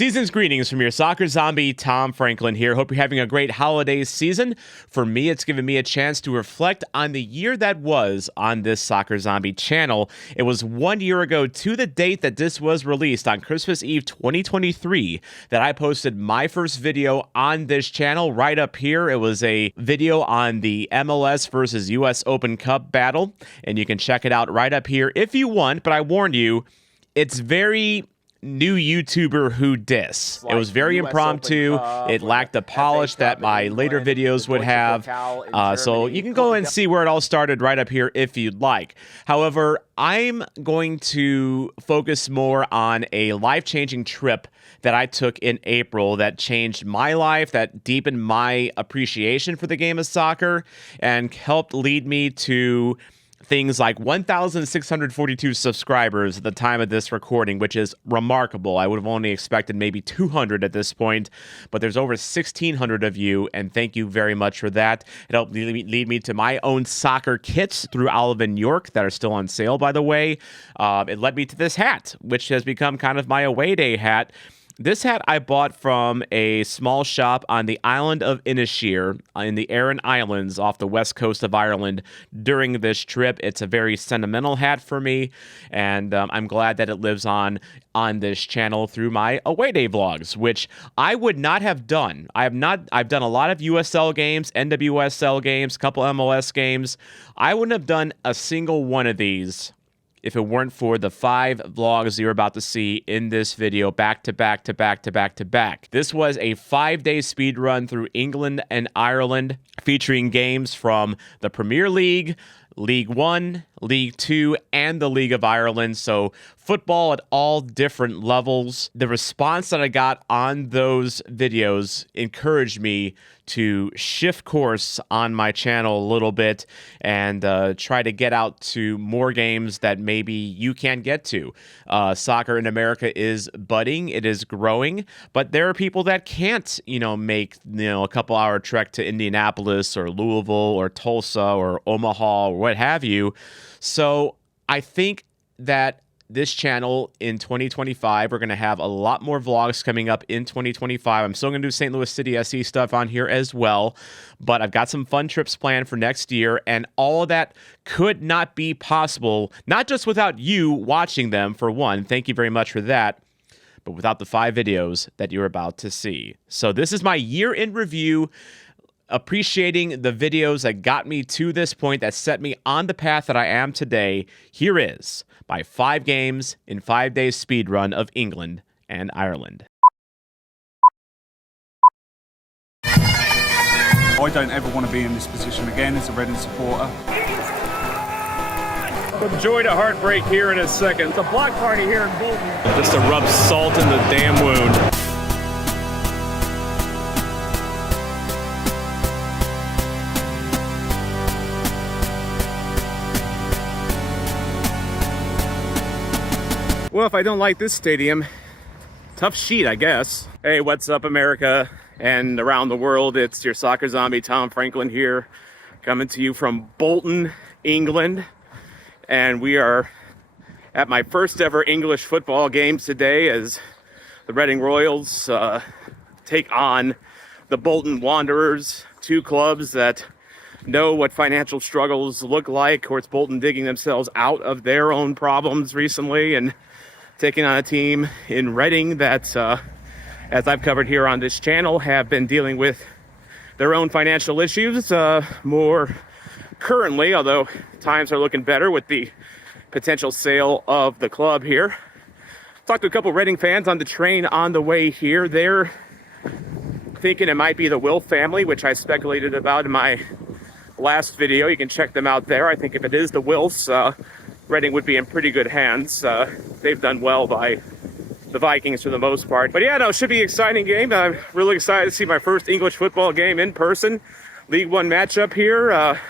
Season's greetings from your soccer zombie, Tom Franklin here. Hope you're having a great holiday season. For me, it's given me a chance to reflect on the year that was on this Soccer Zombie channel. It was 1 year ago to the date that this was released on Christmas Eve 2023 that I posted my first video on this channel right up here. It was a video on the MLS versus US Open Cup battle, and you can check it out right up here if you want, but I warned you, it's very new YouTuber who dis. It was very impromptu. It lacked the polish that my later videos would have. So you can go and see where it all started right up here if you'd like. However, I'm going to focus more on a life-changing trip that I took in April that changed my life, that deepened my appreciation for the game of soccer, and helped lead me to things like 1,642 subscribers at the time of this recording, which is remarkable. I would have only expected maybe 200 at this point, but there's over 1,600 of you, and thank you very much for that. It helped lead me to my own soccer kits through Olive and York that are still on sale, by the way. It led me to this hat, which has become kind of my away day hat. This hat I bought from a small shop on the island of Inisheer in the Aran Islands off the west coast of Ireland during this trip. It's a very sentimental hat for me, and I'm glad that it lives on this channel through my away day vlogs, which I would not have done. I've done a lot of USL games, NWSL games, a couple MLS games. I wouldn't have done a single one of these if it weren't for the 5 vlogs you're about to see in this video, back to back to back to back to back. This was a 5-day speed run through England and Ireland, featuring games from the Premier League, League One, League Two, and the League of Ireland. So football at all different levels. The response that I got on those videos encouraged me to shift course on my channel a little bit and try to get out to more games that maybe you can't get to. Soccer in America is budding, it is growing, but there are people that can't, make, a couple-hour trek to Indianapolis or Louisville or Tulsa or Omaha or what have you. So I think that this channel in 2025, we're going to have a lot more vlogs coming up in 2025. I'm still going to do St. Louis City SC stuff on here as well, but I've got some fun trips planned for next year, and all of that could not be possible, not just without you watching them, for one. Thank you very much for that, but without the 5 videos that you're about to see. So this is my year in review, appreciating the videos that got me to this point, that set me on the path that I am today. Here is my 5 games in 5 days speed run of England and Ireland. I don't ever want to be in this position again as a Reading supporter. From joy to heartbreak here in a second. It's a block party here in Bolton. Just to rub salt in the damn wound. Well, if I don't like this stadium, tough sheet, I guess. Hey, what's up, America and around the world? It's your soccer zombie, Tom Franklin here, coming to you from Bolton, England. And we are at my first ever English football game today as the Reading Royals take on the Bolton Wanderers, 2 clubs that know what financial struggles look like. Of course, Bolton digging themselves out of their own problems recently and taking on a team in Reading that, as I've covered here on this channel, have been dealing with their own financial issues more currently, although times are looking better with the potential sale of the club here. Talked to a couple Reading fans on the train on the way here. They're thinking it might be the Will family, which I speculated about in my last video. You can check them out there. I think if it is the Wills, Reading would be in pretty good hands. They've done well by the Vikings for the most part. But yeah, no, it should be an exciting game. I'm really excited to see my first English football game in person. League One matchup here.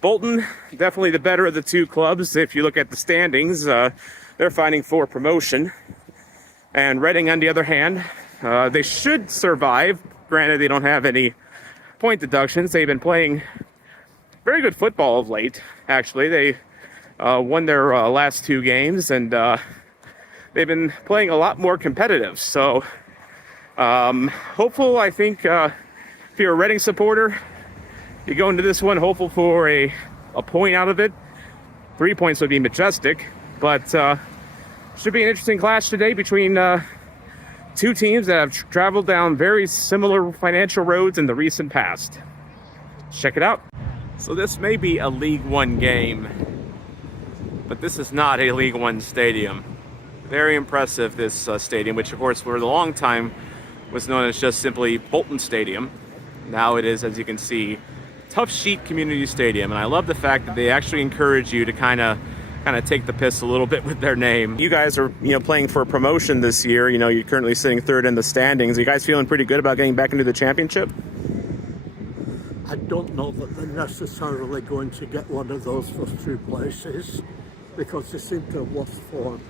Bolton, definitely the better of the 2 clubs. If you look at the standings, they're fighting for promotion. And Reading, on the other hand, they should survive. Granted, they don't have any point deductions. They've been playing very good football of late, actually. They won their last 2 games, and they've been playing a lot more competitive. So hopeful, I think, if you're a Reading supporter, you go into this one hopeful for a point out of it. 3 points would be majestic, but should be an interesting clash today between two teams that have traveled down very similar financial roads in the recent past. Check it out. So this may be a League One game, but this is not a League One stadium. Very impressive, this stadium, which of course for a long time was known as just simply Bolton Stadium. Now it is, as you can see, Tough Sheet Community Stadium, and I love the fact that they actually encourage you to kind of take the piss a little bit with their name. You guys are, playing for a promotion this year. You're currently sitting third in the standings. Are you guys feeling pretty good about getting back into the championship? I don't know that they're necessarily going to get one of those first two places because they seem to have lost form,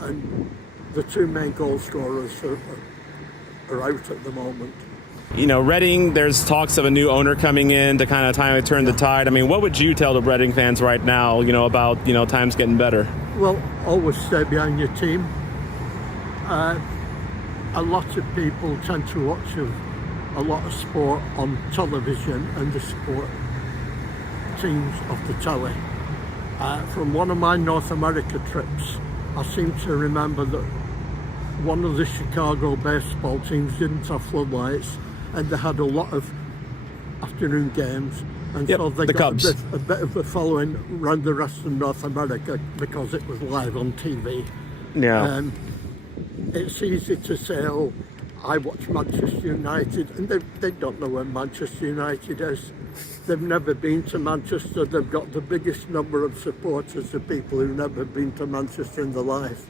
and the two main goal scorers are out at the moment. Reading, there's talks of a new owner coming in to kind of turn the tide. I mean, what would you tell the Reading fans right now, about, times getting better? Well, always stay behind your team. A lot of people tend to watch a lot of sport on television and the sport teams off the telly. From one of my North America trips, I seem to remember that one of the Chicago baseball teams didn't have floodlights, and they had a lot of afternoon games, and so they got a bit of a following around the rest of North America because it was live on TV. Yeah. It's easy to say, oh, I watch Manchester United, and they don't know where Manchester United is. They've never been to Manchester. They've got the biggest number of supporters of people who've never been to Manchester in their life.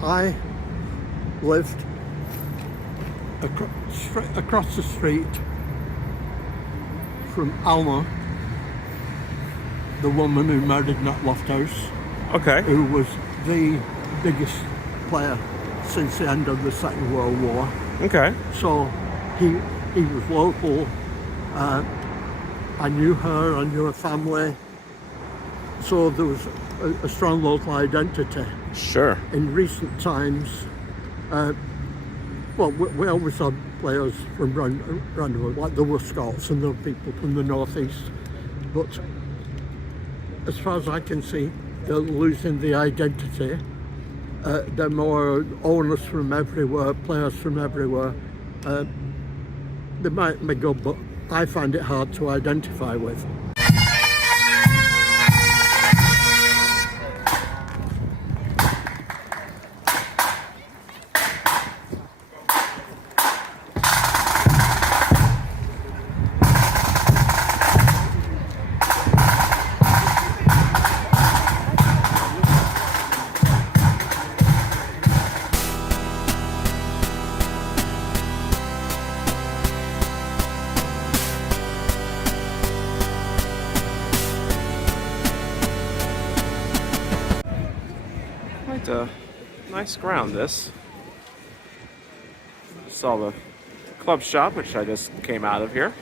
I lived across the street from Alma, the woman who married Nat Lofthouse. Okay. Who was the biggest player since the end of the Second World War. Okay. So he was local. I knew her, I knew her family. So there was a strong local identity. Sure. In recent times, we always had players from round, like there were Scots and there were people from the northeast. But as far as I can see, they're losing the identity. They're more owners from everywhere, players from everywhere. They might be good, but I find it hard to identify with. Nice ground, this. Saw the club shop, which I just came out of here.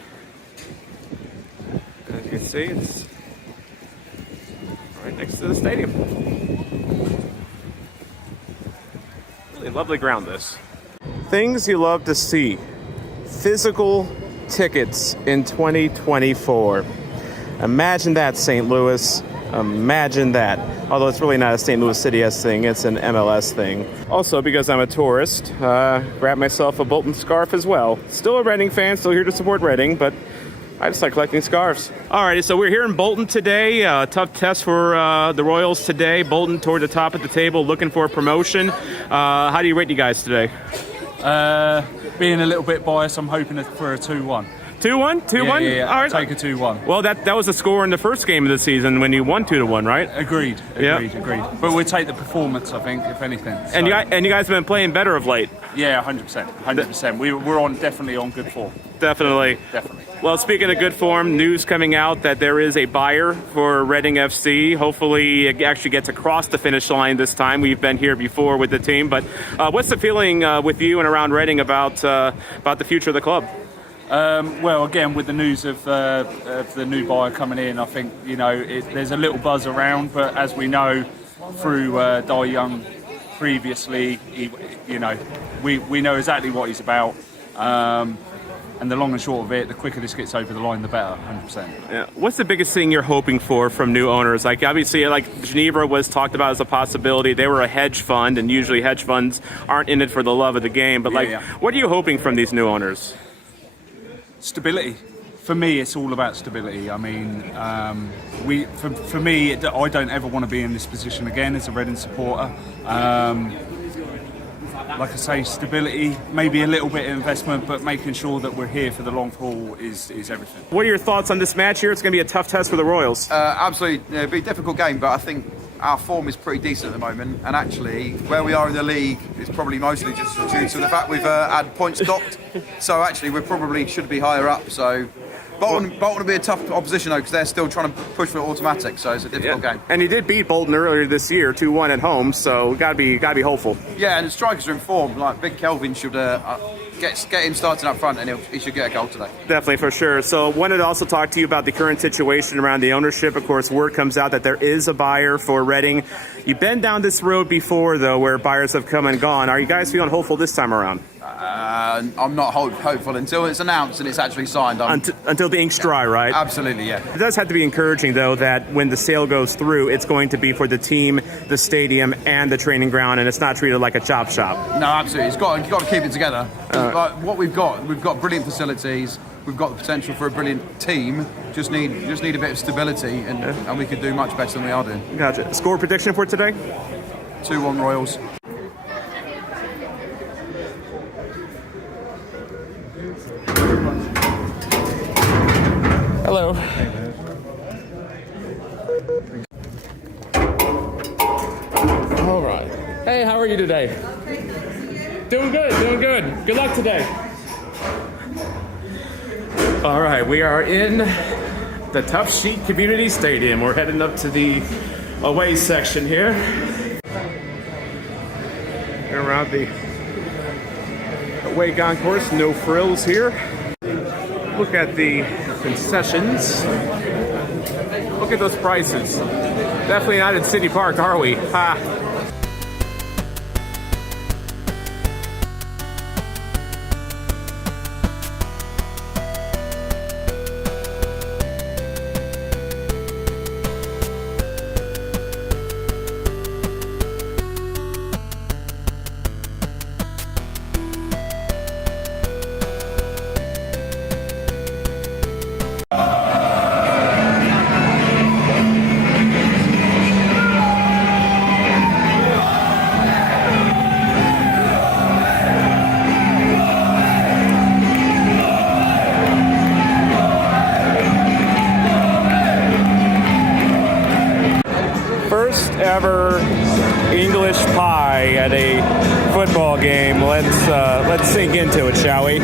As you can see, it's right next to the stadium. Really lovely ground, this. Things you love to see. Physical tickets in 2024. Imagine that, St. Louis. Imagine that. Although it's really not a St. Louis City thing, it's an MLS thing. Also, because I'm a tourist, grabbed myself a Bolton scarf as well. Still a Reading fan, still here to support Reading, but I just like collecting scarves. Alrighty, so we're here in Bolton today. Tough test for the Royals today. Bolton toward the top of the table, looking for a promotion. How do you rate you guys today? Being a little bit biased, I'm hoping for a 2-1. 2-1? 2-1? Yeah. All right. Take a 2-1. Well, that was the score in the first game of the season when you won 2-1, right? Agreed. But we'll take the performance, I think, if anything. So. And you guys have been playing better of late. Yeah, 100%. We're definitely on good form. Definitely. Well, speaking of good form, news coming out that there is a buyer for Reading FC. Hopefully it actually gets across the finish line this time. We've been here before with the team. But what's the feeling with you and around Reading about the future of the club? Well, again, with the news of the new buyer coming in, I think there's a little buzz around. But as we know through Di Young previously, we know exactly what he's about. And the long and short of it, the quicker this gets over the line, the better, 100%. Yeah. What's the biggest thing you're hoping for from new owners? Like, obviously, like Geneva was talked about as a possibility. They were a hedge fund, and usually hedge funds aren't in it for the love of the game. But, what are you hoping from these new owners? Stability. For me, it's all about stability. I mean, for me, I don't ever want to be in this position again as a Reading supporter. Like I say, stability, maybe a little bit of investment, but making sure that we're here for the long haul is everything. What are your thoughts on this match here? It's going to be a tough test for the Royals. Absolutely. It'll be a difficult game, but I think our form is pretty decent at the moment. And actually, where we are in the league is probably mostly just due to the fact we've had points docked. So actually, we probably should be higher up. So Bolton will be a tough opposition though, because they're still trying to push for automatic. So it's a difficult game. And he did beat Bolton earlier this year, 2-1 at home. So gotta be hopeful. Yeah, and the strikers are in form. Like Big Kelvin should get him starting up front, and he should get a goal today. Definitely, for sure. So wanted to also talk to you about the current situation around the ownership. Of course, word comes out that there is a buyer for Reading. You've been down this road before, though, where buyers have come and gone. Are you guys feeling hopeful this time around? I'm not hopeful until it's announced and it's actually signed. Until the ink's dry, right? Absolutely, yeah. It does have to be encouraging, though, that when the sale goes through, it's going to be for the team, the stadium, and the training ground, and it's not treated like a chop shop. No, absolutely. You've got to keep it together. Like what we've got brilliant facilities. We've got the potential for a brilliant team. Just need a bit of stability, and we could do much better than we are doing. Gotcha. Score prediction for today? 2-1 Royals. Hello. All right. Hey, how are you today? Doing good, doing good. Good luck today. All right, we are in the Tough Sheet Community Stadium. We're heading up to the away section here. Around the away concourse, no frills here. Look at the concessions. Look at those prices. Definitely not at City Park, are we? Ha! Ever English pie at a football game. Let's sink into it, shall we?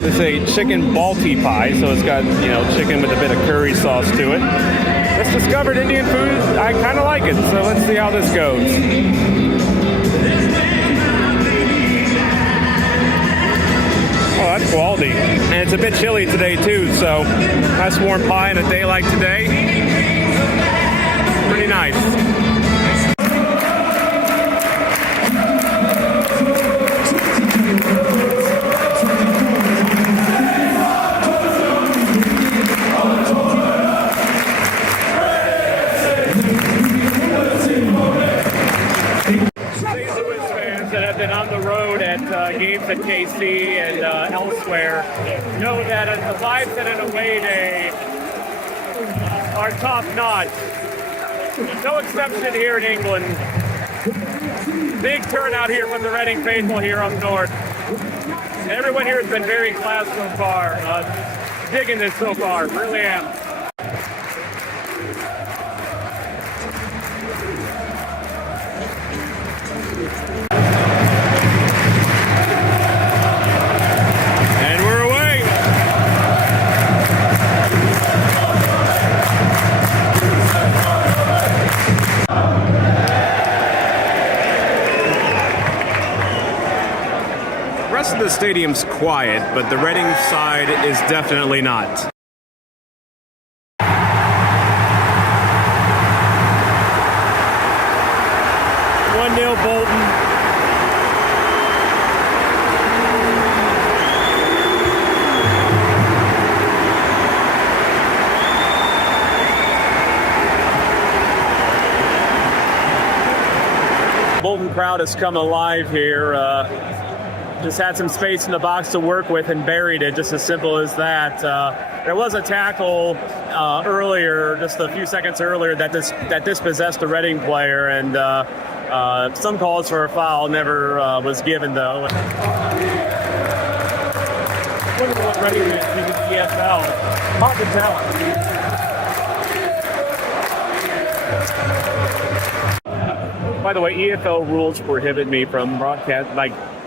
It's a chicken Balti pie, so it's got chicken with a bit of curry sauce to it. It's discovered Indian food. I kind of like it, so let's see how this goes. Oh, that's quality. And it's a bit chilly today too, so nice warm pie on a day like today. Pretty nice. Fans that have been on the road at games at KC and elsewhere know that the vibes at an away day are top notch. No exception here in England. Big turnout here from the Reading faithful here up north. Everyone here has been very class so far. Digging this so far, really am. And we're away. rest of the stadium's quiet, but the Reading side is definitely not. 1-0 Bolton. Bolton crowd has come alive here. Just had some space in the box to work with and buried it, just as simple as that. There was a tackle earlier, just a few seconds earlier, that dispossessed the Reading player, and some calls for a foul never was given, though. Look at what Reading is in the EFL. Hard to tell. By the way, EFL rules prohibit me from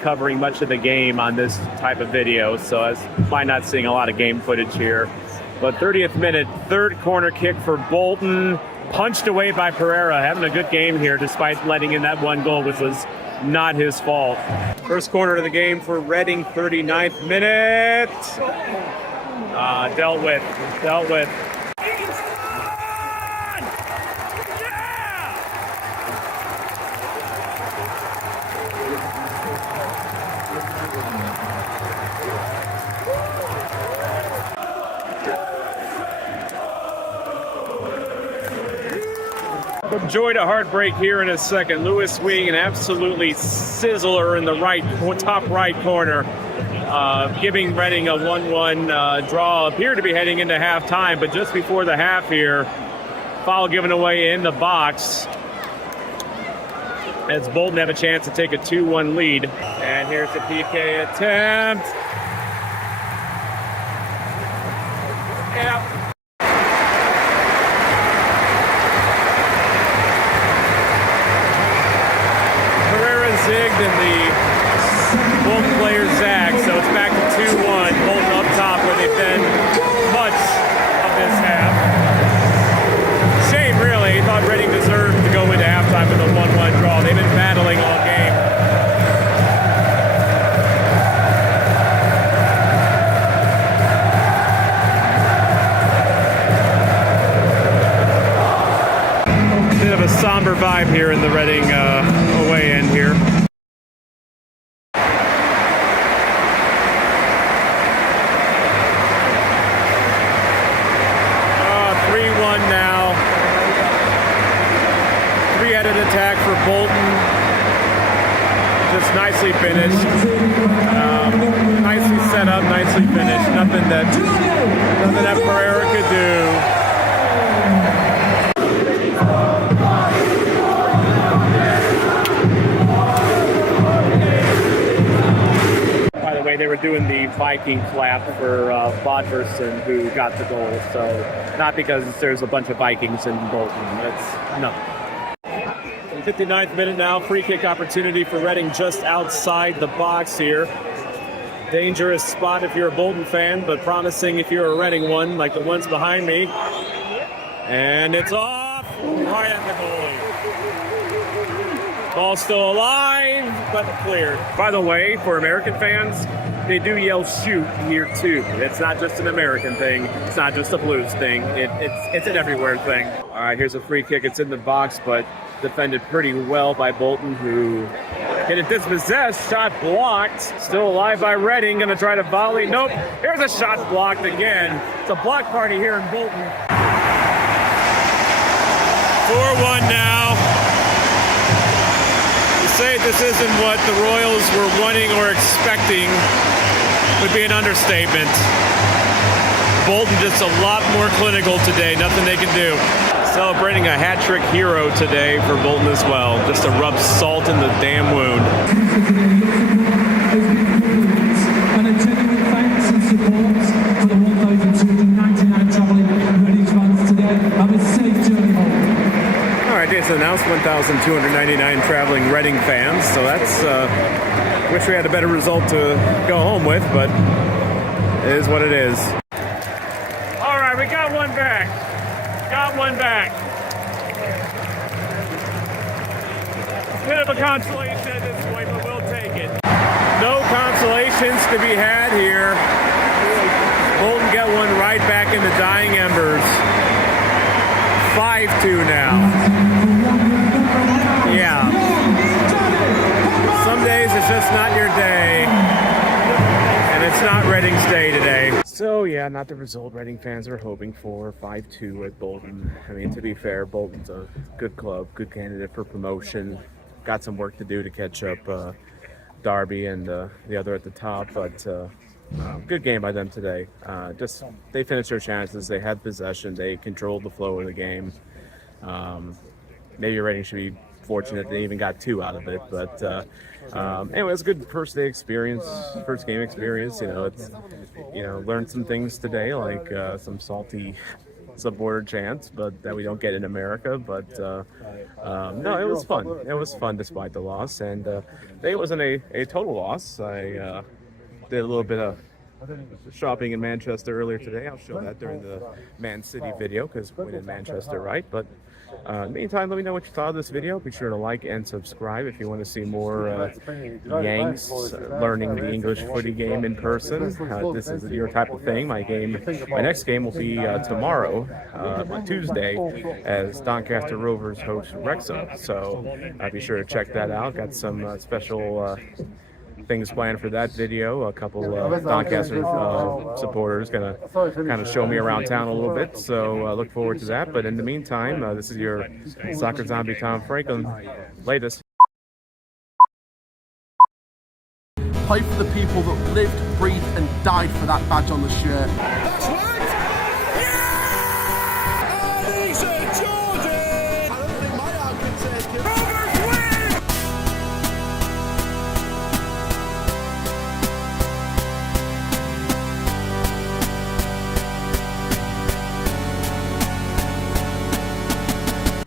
covering much of the game on this type of video, so I might not seeing a lot of game footage here. But 30th minute, third corner kick for Bolton, punched away by Pereira, having a good game here despite letting in that one goal, which was not his fault. First corner of the game for Reading, 39th minute. Dealt with. Joy to heartbreak here in a second. Lewis Wing, an absolutely sizzler in the top right corner, giving Reading a 1-1 draw. Appeared to be heading into halftime, but just before the half here, foul given away in the box as Bolton have a chance to take a 2-1 lead. And here's the PK attempt. Yeah. Zigged and the Bolton players zagged, so it's back to 2-1. Bolton up top where they've been much of this half. Shame, really. Thought Reading deserved to go into halftime with a 1-1 draw. They've been battling all game. Bit of a somber vibe here in the Reading away end here. 3-1 now. Three-headed attack for Bolton. Just nicely finished. Nicely set up, nicely finished. Nothing that Pereira could do. They were doing the Viking clap for Bodverson, who got the goal. So not because there's a bunch of Vikings in Bolton. That's no. 59th minute now, free kick opportunity for Reading just outside the box here. Dangerous spot if you're a Bolton fan, but promising if you're a Reading one, like the ones behind me. And it's off right at the goalie. Ball still alive, but cleared. By the way, for American fans, they do yell shoot here too. It's not just an American thing. It's not just a Blues thing. It's an everywhere thing. All right, here's a free kick. It's in the box, but defended pretty well by Bolton, who hit it dispossessed. Shot blocked. Still alive by Reading. Going to try to volley. Nope. Here's a shot blocked again. It's a block party here in Bolton. 4-1 now. Say this isn't what the Royals were wanting or expecting would be an understatement. Bolton just a lot more clinical today. Nothing they can do. Celebrating a hat-trick hero today for Bolton as well. Just to rub salt in the damn wound. And a genuine thanks and support to the 1,299 travelling Reading fans today. Have a safe journey home. All right, it's announced 1,299 traveling Reading fans, so that's, wish we had a better result to go home with, but it is what it is. All right, we got one back. Bit of a consolation at this point, but we'll take it. No consolation. patience to be had here. Bolton get one right back in the dying embers. 5-2 now. Yeah. Some days it's just not your day. And it's not Reading's day today. So yeah, not the result Reading fans are hoping for. 5-2 at Bolton. I mean, to be fair, Bolton's a good club, good candidate for promotion. Got some work to do to catch up Derby and the other at the top, but good game by them today. Just they finished their chances. They had possession. They controlled the flow of the game. Maybe Reading should be fortunate they even got 2 out of it, but anyway, it's a good first game experience. It's learned some things today, like some salty supporter chants, but that we don't get in America. But no, it was fun. It was fun despite the loss, and it wasn't a total loss. I did a little bit of shopping in Manchester earlier today. I'll show that during the Man City video because we win in Manchester, right? But in the meantime, let me know what you thought of this video. Be sure to like and subscribe if you want to see more Yanks learning the English footy game in person. This is your type of thing. My next game will be tomorrow, on Tuesday, as Doncaster Rovers host Wrexham. So be sure to check that out. Got some special things planned for that video. A couple Doncaster supporters gonna kind of show me around town a little bit, so look forward to that. But in the meantime, this is your Soccer Zombie Tom Franklin. Latest. Play for the people that lived, breathed and died for that badge on the shirt. That's right! Yeah! Alicia Jordan! I don't think my arm can take it. Rovers win!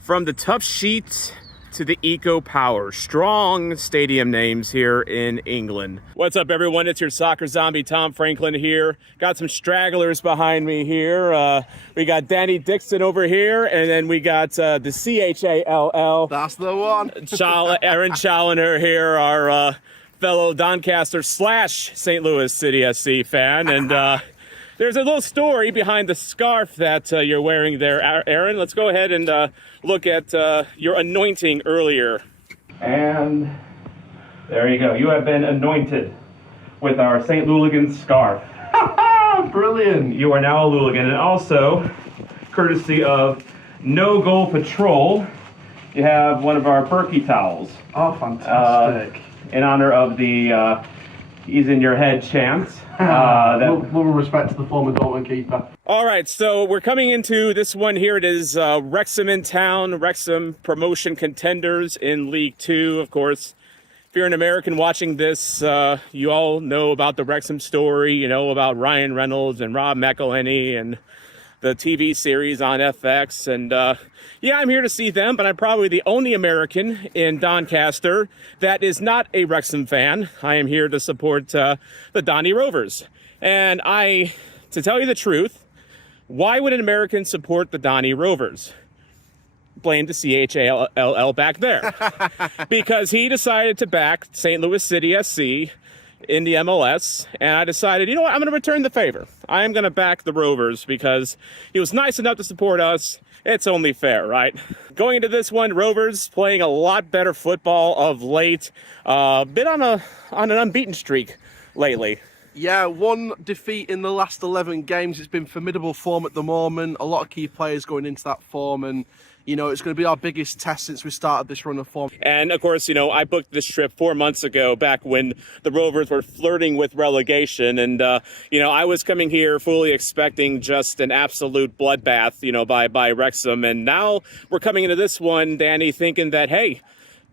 From the tough sheet to the Eco Power, strong stadium names here in England. What's up, everyone? It's your Soccer Zombie Tom Franklin here. Got some stragglers behind me here. We got Danny Dixon over here, and then we got the CHALL. That's the one. Aaron Challoner here, our fellow Doncaster / St. Louis City SC fan, and there's a little story behind the scarf that you're wearing there, Aaron. Let's go ahead and look at your anointing earlier. And there you go. You have been anointed with our St. Louligan scarf. Brilliant. You are now a Louligan. And also, courtesy of No Goal Patrol, you have one of our Berkey towels. Oh, fantastic. In honor of the He's in Your Head chant. Love and respect to the former Bolton keeper. All right, so we're coming into this one here. It is Wrexham in town. Wrexham promotion contenders in League Two, of course. If you're an American watching this, you all know about the Wrexham story. You know about Ryan Reynolds and Rob McElhenney and the TV series on FX. And yeah, I'm here to see them, but I'm probably the only American in Doncaster that is not a Wrexham fan. I am here to support the Donny Rovers. And to tell you the truth, why would an American support the Donny Rovers? Blame the CHALL back there. Because he decided to back St. Louis City SC in the MLS, and I decided, you know what, I'm going to return the favor. I am going to back the Rovers because he was nice enough to support us. It's only fair, right? Going into this one, Rovers playing a lot better football of late. Been on an unbeaten streak lately. Yeah, 1 defeat in the last 11 games. It's been formidable form at the moment. A lot of key players going into that form, and you know, it's going to be our biggest test since we started this run of form. And of course, you know, I booked this trip 4 months ago, back when the Rovers were flirting with relegation. And, you know, I was coming here fully expecting just an absolute bloodbath, you know, by Wrexham. And now we're coming into this one, Danny, thinking that, hey,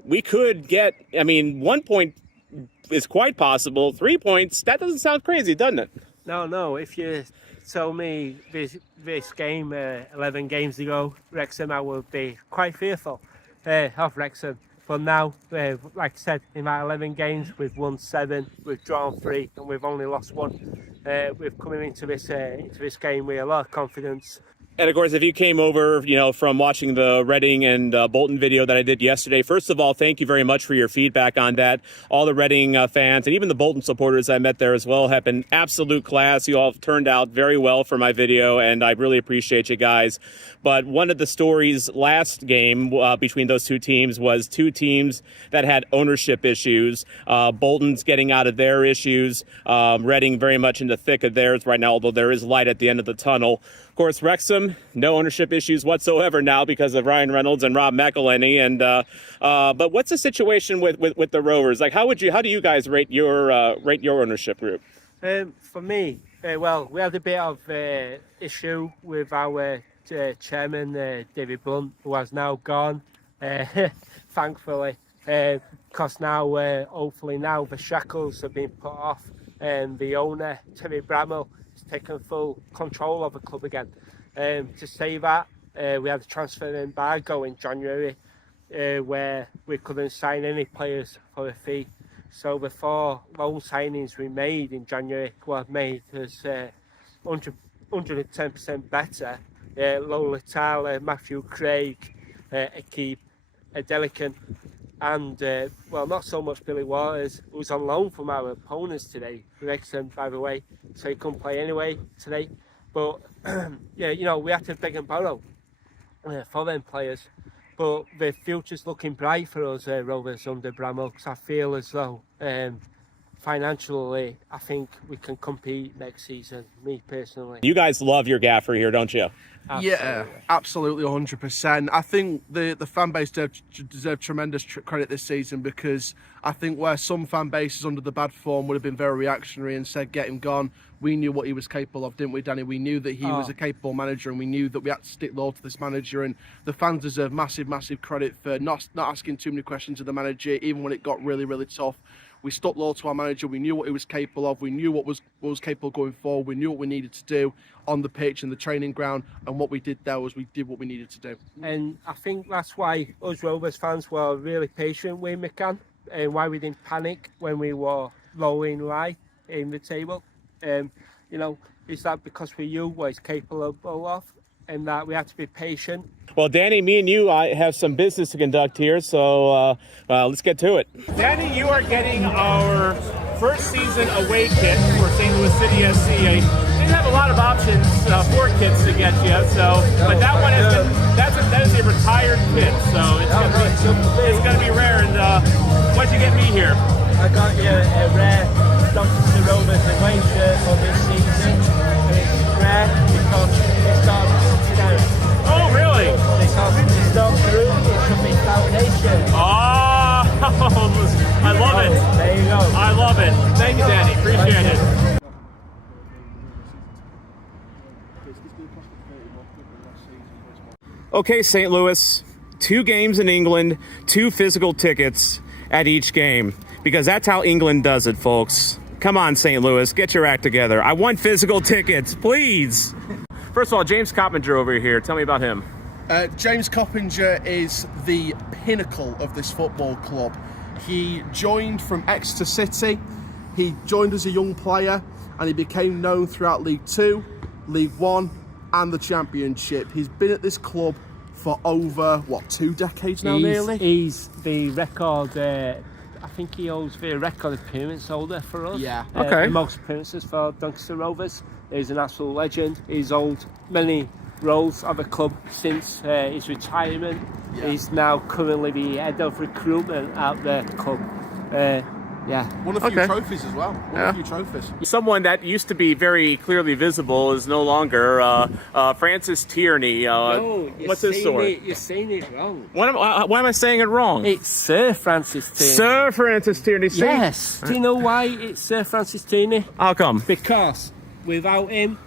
we could get, 1 point is quite possible. 3 points, that doesn't sound crazy, doesn't it? No. If you told me this game 11 games ago, Wrexham, I would be quite fearful of Wrexham. But now, like I said, in my 11 games, we've won 7, we've drawn 3, and we've only lost 1. We're coming into this game with a lot of confidence. And of course, if you came over, from watching the Reading and Bolton video that I did yesterday, first of all, thank you very much for your feedback on that. All the Reading fans and even the Bolton supporters I met there as well have been absolute class. You all have turned out very well for my video, and I really appreciate you guys. But one of the stories last game between those two teams was two teams that had ownership issues. Bolton's getting out of their issues. Reading very much in the thick of theirs right now, although there is light at the end of the tunnel. Of course, Wrexham, no ownership issues whatsoever now because of Ryan Reynolds and Rob McElhenney. And but what's the situation with the Rovers? Like, how do you guys rate your ownership group? For me, well, we had a bit of issue with our chairman, David Blunt, who has now gone, thankfully, because now, hopefully now, the shackles have been put off and the owner, Timmy Bramall, has taken full control of the club again. To say that, we had a transfer embargo in January where we couldn't sign any players for a fee. So the 4 loan signings we made in January were made as 110% better. Lola Tyler, Matthew Craig, Akib Adelican, and not so much Billy Waters, who's on loan from our opponents today, Wrexham, by the way, so he couldn't play anyway today. But we had to beg and borrow for them players. But the future's looking bright for us, Rovers, under Bramall, because I feel as though financially, I think we can compete next season, me personally. You guys love your gaffer here, don't you? Absolutely. Yeah, absolutely, 100%. I think the fan base deserve tremendous credit this season, because I think where some fan bases under the bad form would have been very reactionary and said, get him gone, we knew what he was capable of, didn't we, Danny? We knew that he was a capable manager, and we knew that we had to stick loyal to this manager, and the fans deserve massive credit for not asking too many questions of the manager, even when it got really, really tough. We stuck loyal to our manager. We knew what he was capable of. We knew what was capable going forward. We knew what we needed to do on the pitch and the training ground. And what we did there was we did what we needed to do. And I think that's why us Rovers fans were really patient with McCann, and why we didn't panic when we were low in lie in the table. Is that because we knew what he's capable of, and that we had to be patient. Well, Danny, me and you have some business to conduct here, so let's get to it. Danny, you are getting our first season away kit for St. Louis City SC. I didn't have a lot of options for kits to get you, but that one that is a retired kit, so it's gonna be rare. And what'd you get me here? I got you a rare Doncaster Rovers away shirt for this season. And it's rare because it's not down. Oh, really? Because it's not through, it's from its foundation. Oh, I love it. There you go. I love it. Thank you, Danny. Appreciate it. Okay, St. Louis, 2 games in England, 2 physical tickets at each game, because that's how England does it, folks. Come on, St. Louis, get your act together. I want physical tickets, please. First of all, James Coppinger over here. Tell me about him. James Coppinger is the pinnacle of this football club. He joined from Exeter City. He joined as a young player, and he became known throughout League 2, League 1 and the Championship. He's been at this club for over, 2 decades now, nearly? He's the record, I think he holds the record appearance holder for us. Yeah. Okay. The most appearances for Doncaster Rovers. He's an absolute legend. He's held many roles at the club since his retirement. Yeah. He's now currently the head of recruitment at the club. Won a few trophies as well. A few trophies. Someone that used to be very clearly visible is no longer. Francis Tierney. What's his story? You're saying it wrong. Why am I saying it wrong? It's Sir Francis Tierney. Sir Francis Tierney. Yes. Do you know why it's Sir Francis Tierney? How come? Because without him,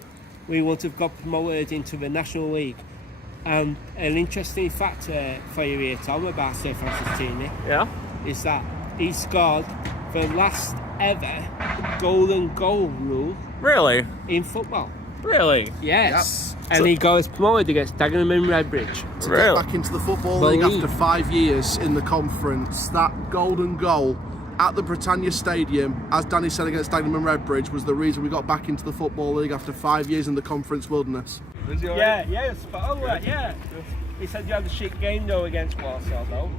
we would have got promoted into the National League. And an interesting fact for you here, Tom, about Sir Francis Tierney, is that he scored the last ever golden goal rule Really? in football. Really? Yes. Yep. And he got promoted against Dagenham and Redbridge. To get back into the Football League after 5 years in the conference, that golden goal at the Britannia Stadium, as Danny said against Dagenham and Redbridge, was the reason we got back into the Football League after 5 years in the Conference Wilderness. Yeah, spot on that, yeah. He said you had a shit game though against Warsaw though.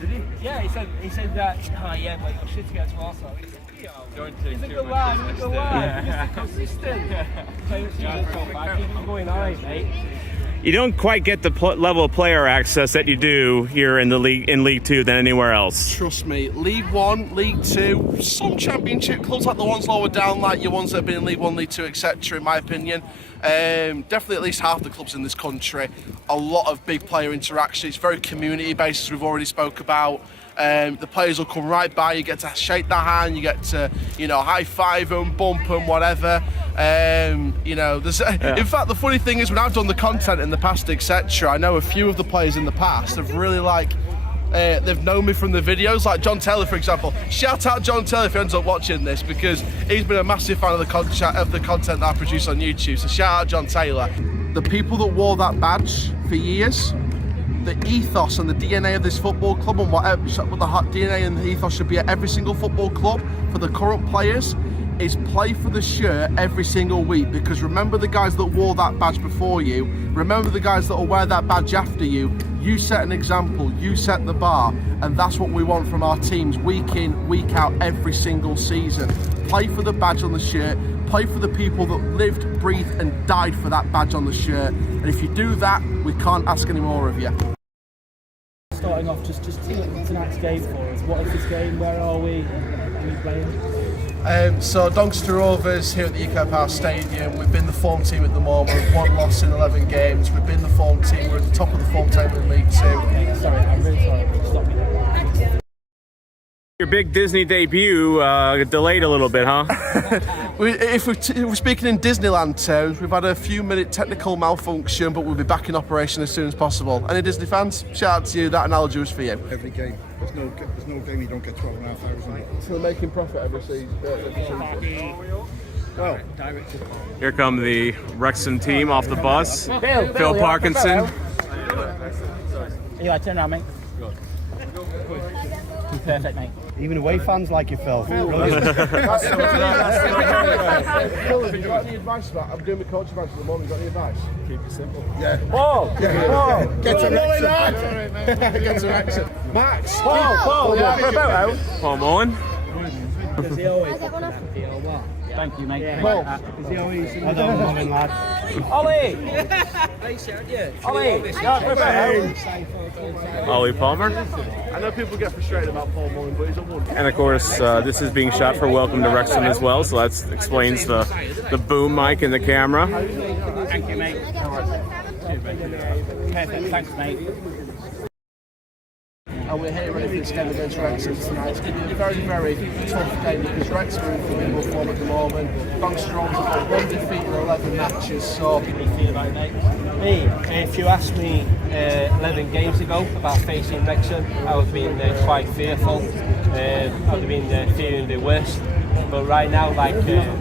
Did he? Yeah, he said that, oh yeah, but you're shit against Warsaw. He's a good lad, he's a good lad. Just consistent. Keep going on, mate. You don't quite get the level of player access that you do here in the league, in League Two, than anywhere else. Trust me, League One, League Two, some Championship clubs like the ones lower down, like your ones that have been in League One, League Two, etc. In my opinion, definitely at least half the clubs in this country. A lot of big player interaction. It's very community based, as we've already spoke about. The players will come right by, you get to shake their hand, you get to, high five them, bump them, whatever. There's in fact, the funny thing is, when I've done the content in the past, etc., I know a few of the players in the past have really they've known me from the videos, like John Taylor, for example. Shout out John Taylor if he ends up watching this, because he's been a massive fan of the content that I produce on YouTube. So shout out John Taylor. The people that wore that badge for years, the ethos and the DNA of this football club, and what the DNA and the ethos should be at every single football club for the current players, is play for the shirt every single week. Because remember the guys that wore that badge before you, remember the guys that will wear that badge after you. You set an example, you set the bar, and that's what we want from our teams week in, week out, every single season. Play for the badge on the shirt, play for the people that lived, breathed and died for that badge on the shirt. And if you do that, we can't ask any more of you. Starting off, just tonight's game for us. What is this game? Where are we? Are we playing? So Doncaster Rovers here at the Eco Power Stadium. We've been the form team at the moment. 1 loss in 11 games. We've been the form team. We're at the top of the form table in League 2. Sorry, I'm really sorry. Stop me there. Your big Disney debut delayed a little bit, huh? If we're speaking in Disneyland terms, we've had a few minute technical malfunction, but we'll be back in operation as soon as possible. Any Disney fans? Shout out to you. That analogy was for you. Every game. There's no game you don't get 12,500. So they're making profit every season. Well, Here come the Wrexham team off the bus. Phil Parkinson. Eli, turn around, mate. Perfect, mate. even away fans like you, Phil. Phil, have you got any advice about? I'm doing my coach advice at the moment. Got any advice? Keep it simple. Yeah. Paul! Yeah. Get to Wrexham. Get to Wrexham. Max! Paul! Yeah, for a photo. Paul Mullen. Does he always feel what? Thank you, mate. Yeah. Paul. Does he always... I don't know him, lad. Ollie! Ollie! Yeah, for a photo. Ollie Palmer. I know people get frustrated about Paul Mullen, but he's a wonder. And of course, this is being shot for Welcome to Wrexham as well, so that explains the boom mic in the camera. Thank you, mate. Perfect, thanks, mate. And we're here ready for this game against Wrexham tonight. It's going to be a very, very tough game because Wrexham are in formidable form at the moment. Doncaster have got 1 defeat in 11 matches, so... How do you feel about it, mate? Me? If you asked me 11 games ago about facing Wrexham, I would have been quite fearful. I would have been fearing the worst. But right now, like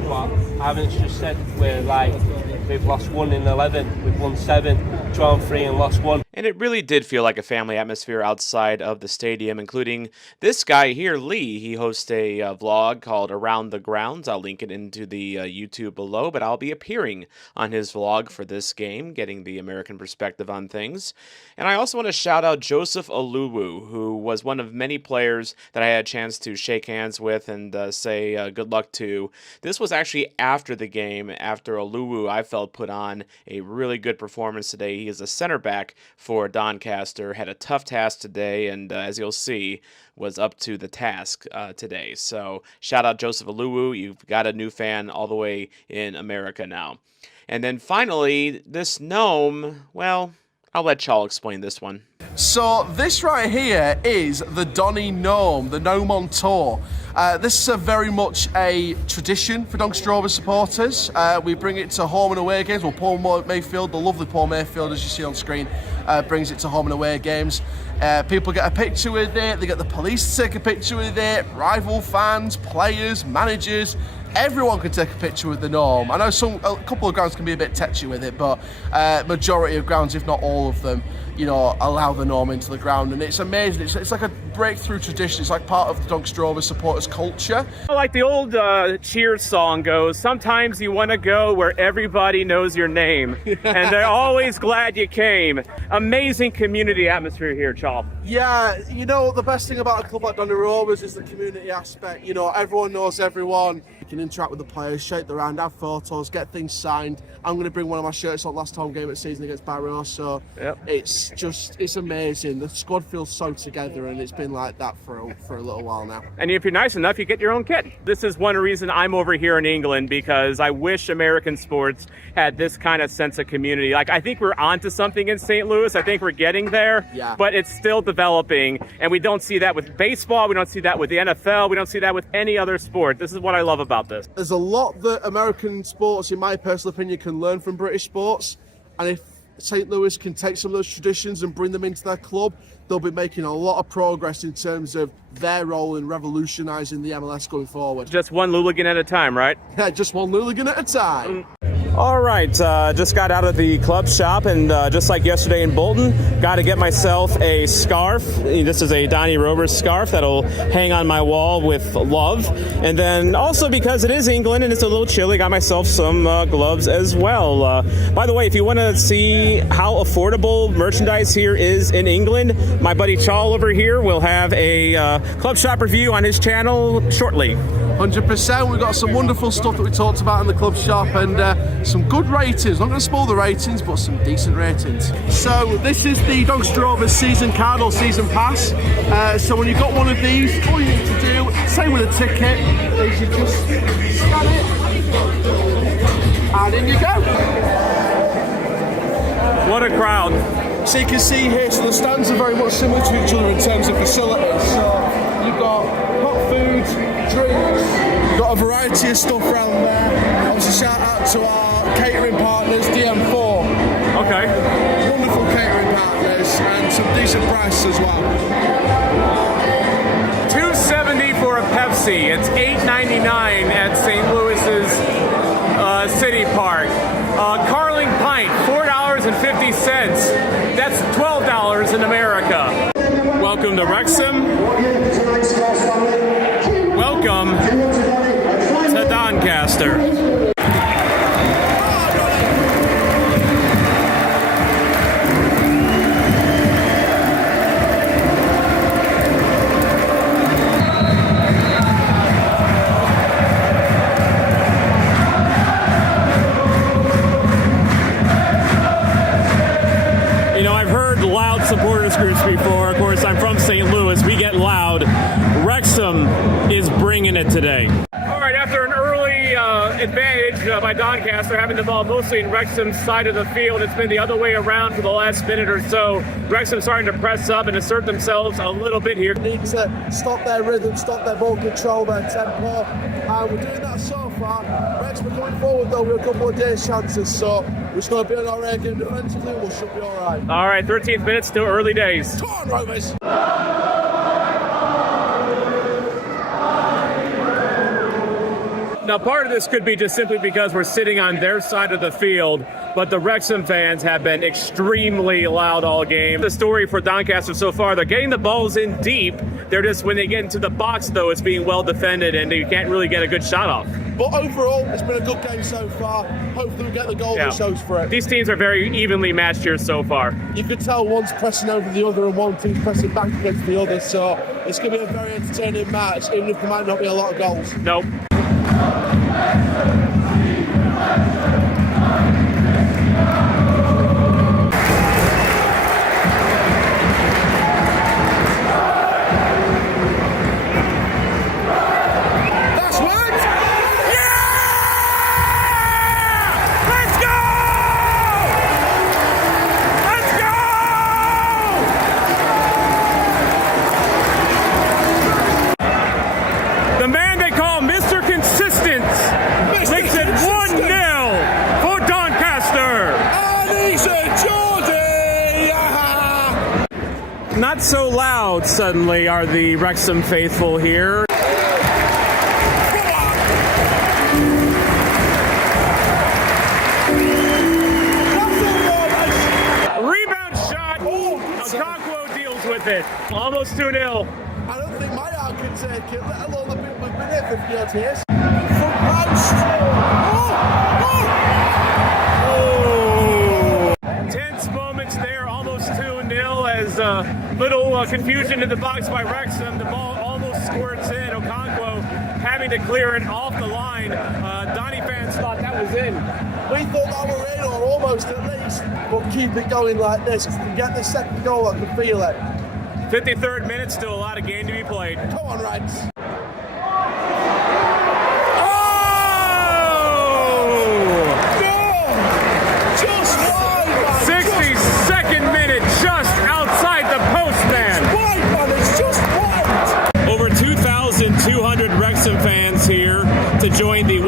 what Aaron's just said, we've lost 1 in 11, we've won 7, drawn 3 and lost 1. And it really did feel like a family atmosphere outside of the stadium, including this guy here, Lee. He hosts a vlog called Around the Grounds. I'll link it into the YouTube below, but I'll be appearing on his vlog for this game, getting the American perspective on things. And I also want to shout out Joseph Oluwu, who was one of many players that I had a chance to shake hands with and say good luck to. This was actually after the game, after Oluwu, I felt, put on a really good performance today. He is a center back for Doncaster, had a tough task today, and as you'll see, was up to the task today. So shout out Joseph Oluwu. You've got a new fan all the way in America now. And then finally, this gnome, well, I'll let Chal explain this one. So this right here is the Donny Gnome, the Gnome on Tour. This is very much a tradition for Doncaster Rovers supporters. We bring it to home and away games. Well, Paul Mayfield, the lovely Paul Mayfield, as you see on screen, brings it to home and away games. People get a picture with it, they get the police to take a picture with it, rival fans, players, managers. Everyone can take a picture with the Gnome. I know a couple of grounds can be a bit tetchy with it, but majority of grounds, if not all of them, you know, allow the Gnome into the ground, and it's amazing. It's like a breakthrough tradition. It's like part of the Doncaster Rovers supporters culture. Like the old Cheers song goes, sometimes you want to go where everybody knows your name, and they're always glad you came. Amazing community atmosphere here, Charles. Yeah, you know, the best thing about a club like Doncaster Rovers is the community aspect. You know, everyone knows everyone. You can interact with the players, shake their hand, have photos, get things signed. I'm going to bring one of my shirts on last home game of the season against Barrow, so it's amazing. The squad feels so together, and it's been like that for a little while now. And if you're nice enough, you get your own kit. This is one reason I'm over here in England, because I wish American sports had this kind of sense of community. Like, I think we're onto something in St. Louis. I think we're getting there, but it's still developing, and we don't see that with baseball. We don't see that with the NFL. We don't see that with any other sport. This is what I love about this. There's a lot that American sports, in my personal opinion, can learn from British sports, and if St. Louis can take some of those traditions and bring them into their club, they'll be making a lot of progress in terms of their role in revolutionising the MLS going forward. Just one Luligan at a time, right? Yeah, just one Luligan at a time. All right, just got out of the club shop, and just like yesterday in Bolton, got to get myself a scarf. This is a Donnie Rovers scarf that'll hang on my wall with love. And then also, because it is England and it's a little chilly, got myself some gloves as well. By the way, if you want to see how affordable merchandise here is in England, my buddy Charles over here will have a club shop review on his channel shortly. 100%. We've got some wonderful stuff that we talked about in the club shop, and some good ratings. Not going to spoil the ratings, but some decent ratings. So this is the Doncaster Rovers season card or season pass. So when you've got one of these, all you need to do, same with a ticket, is you just scan it, and in you go. What a crowd. So you can see here, so the stands are very much similar to each other in terms of facilities. So you've got hot food, drinks, you've got a variety of stuff around there. Obviously shout out to our catering partners, DM4. Okay. Wonderful catering partners and some decent prices as well. $2.70 for a Pepsi. It's $8.99 at St. Louis's City Park. Carling pint, $4.50. That's $12 in America. Welcome to Wrexham. Welcome to Doncaster. Supporters groups before. Of course, I'm from St. Louis. We get loud. Wrexham is bringing it today. All right, after an early advantage by Doncaster, having the ball mostly in Wrexham's side of the field, it's been the other way around for the last minute or so. Wrexham starting to press up and assert themselves a little bit here. Need to stop their rhythm, stop their ball control, their tempo, and we're doing that so far. Wrexham are coming forward though with a couple of days chances, so we're just going to be on our A game defensively. We should be all right. All right, 13th minute, still early days. Come on, Rovers! Now, part of this could be just simply because we're sitting on their side of the field, but the Wrexham fans have been extremely loud all game. The story for Doncaster so far, they're getting the balls in deep. They're just, when they get into the box, though, it's being well defended, and you can't really get a good shot off. But overall, it's been a good game so far. Hopefully we'll get the goal that shows for it. These teams are very evenly matched here so far. You could tell one's pressing over the other and one team's pressing back against the other, so it's going to be a very entertaining match, even if there might not be a lot of goals. Nope. Not so loud, suddenly, are the Wrexham faithful here. Rebound shot. Okonkwo deals with it. Almost 2-0. think my arm can take it, let alone the people who've been here 50 odd years. Front post. Tense moments there, almost 2-0 as little confusion in the box by Wrexham. The ball almost squirts in. Okonkwo having to clear it off the line. Donny fans thought that was in. We thought that were in, or almost at least, but keep it going like this. If we can get the second goal, I can feel it. 53rd minute, still a lot of game to be played. Come on, Reds. Just wide, man. 62nd minute, just outside the post, man. It's wide, man. It's just wide. Over 2,200 Wrexham fans here to join the,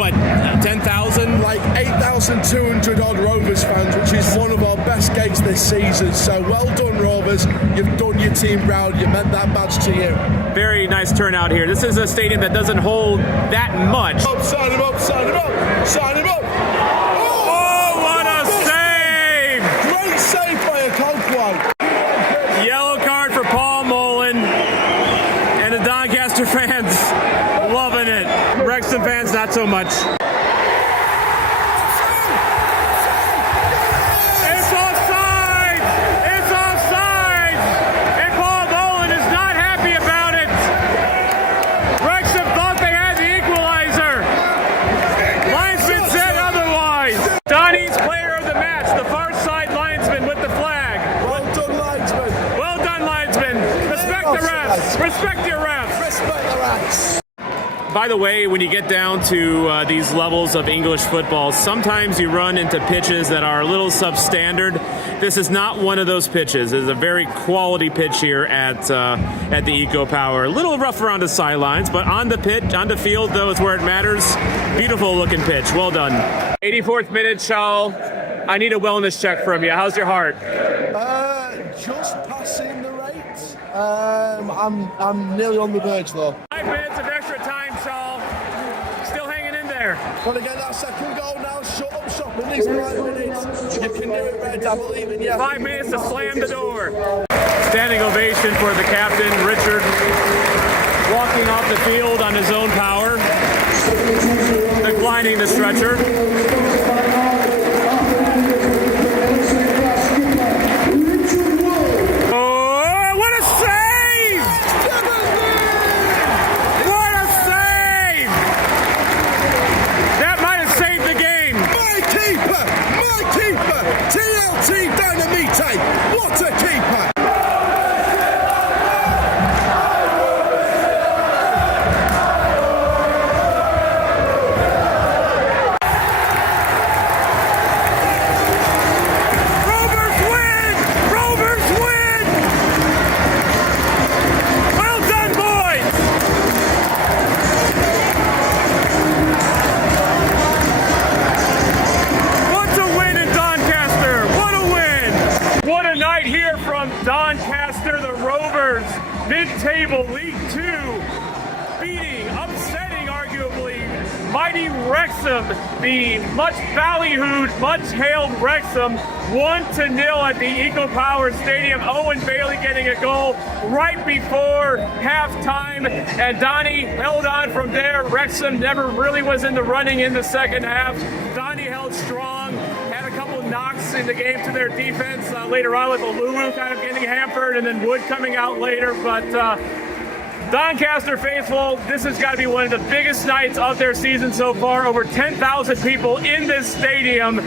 10,000? Like 8,200 odd Rovers fans, which is one of our best gigs this season. So well done, Rovers. You've done your team proud. You meant that badge to you. Very nice turnout here. This is a stadium that doesn't hold that much. Sign him up, sign him up, sign him up. Oh, what a save! Great save by Okonkwo. Yellow card for Paul Mullen. And the Doncaster fans loving it. Wrexham fans, not so much. It's offside! It's offside! And Paul Mullen is not happy about it. Wrexham thought they had the equalizer. Linesman said otherwise. Donny's player of the match, the far side linesman with the flag. Well done, linesman. Well done, linesman. Respect the refs. Respect your refs. Respect the rats. By the way, when you get down to these levels of English football, sometimes you run into pitches that are a little substandard. This is not one of those pitches. It's a very quality pitch here at the Eco Power. A little rough around the sidelines, but on the pitch, on the field, though, is where it matters. Beautiful looking pitch. Well done. 84th minute, Shaw. I need a wellness check from you. How's your heart? Just passing the rate. I'm nearly on the verge though. 5 minutes of extra time, Shaw. Still hanging in there. Got to get that second goal now. Shut up shop in these 5 minutes. You can do it, Red. I believe in you. 5 minutes to slam the door. Standing ovation for the captain, Richard, walking off the field on his own power, declining the stretcher. What a keeper! Doncaster, the Rovers, mid-table League 2, beating, upsetting arguably, mighty Wrexham, the much ballyhooed, much hailed Wrexham, 1-0 at the Eco Power Stadium. Owen Bailey getting a goal right before halftime, and Donny held on from there. Wrexham never really was in the running in the second half. Donny held strong, had a couple knocks in the game to their defense later on, with Alulu kind of getting hampered and then Wood coming out later. But Doncaster faithful, this has got to be one of the biggest nights of their season so far. Over 10,000 people in this stadium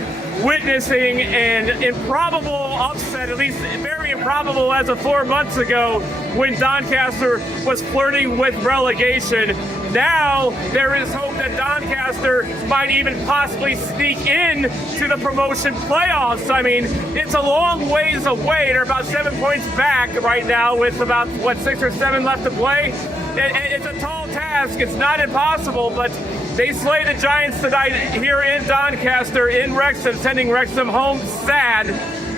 witnessing an improbable upset, at least very improbable as of 4 months ago when Doncaster was flirting with relegation. Now there is hope that Doncaster might even possibly sneak in to the promotion playoffs. I mean, it's a long ways away. They're about 7 points back right now with about, 6 or 7 left to play. It's a tall task. It's not impossible, but they slay the Giants tonight here in Doncaster, in Wrexham, sending Wrexham home sad.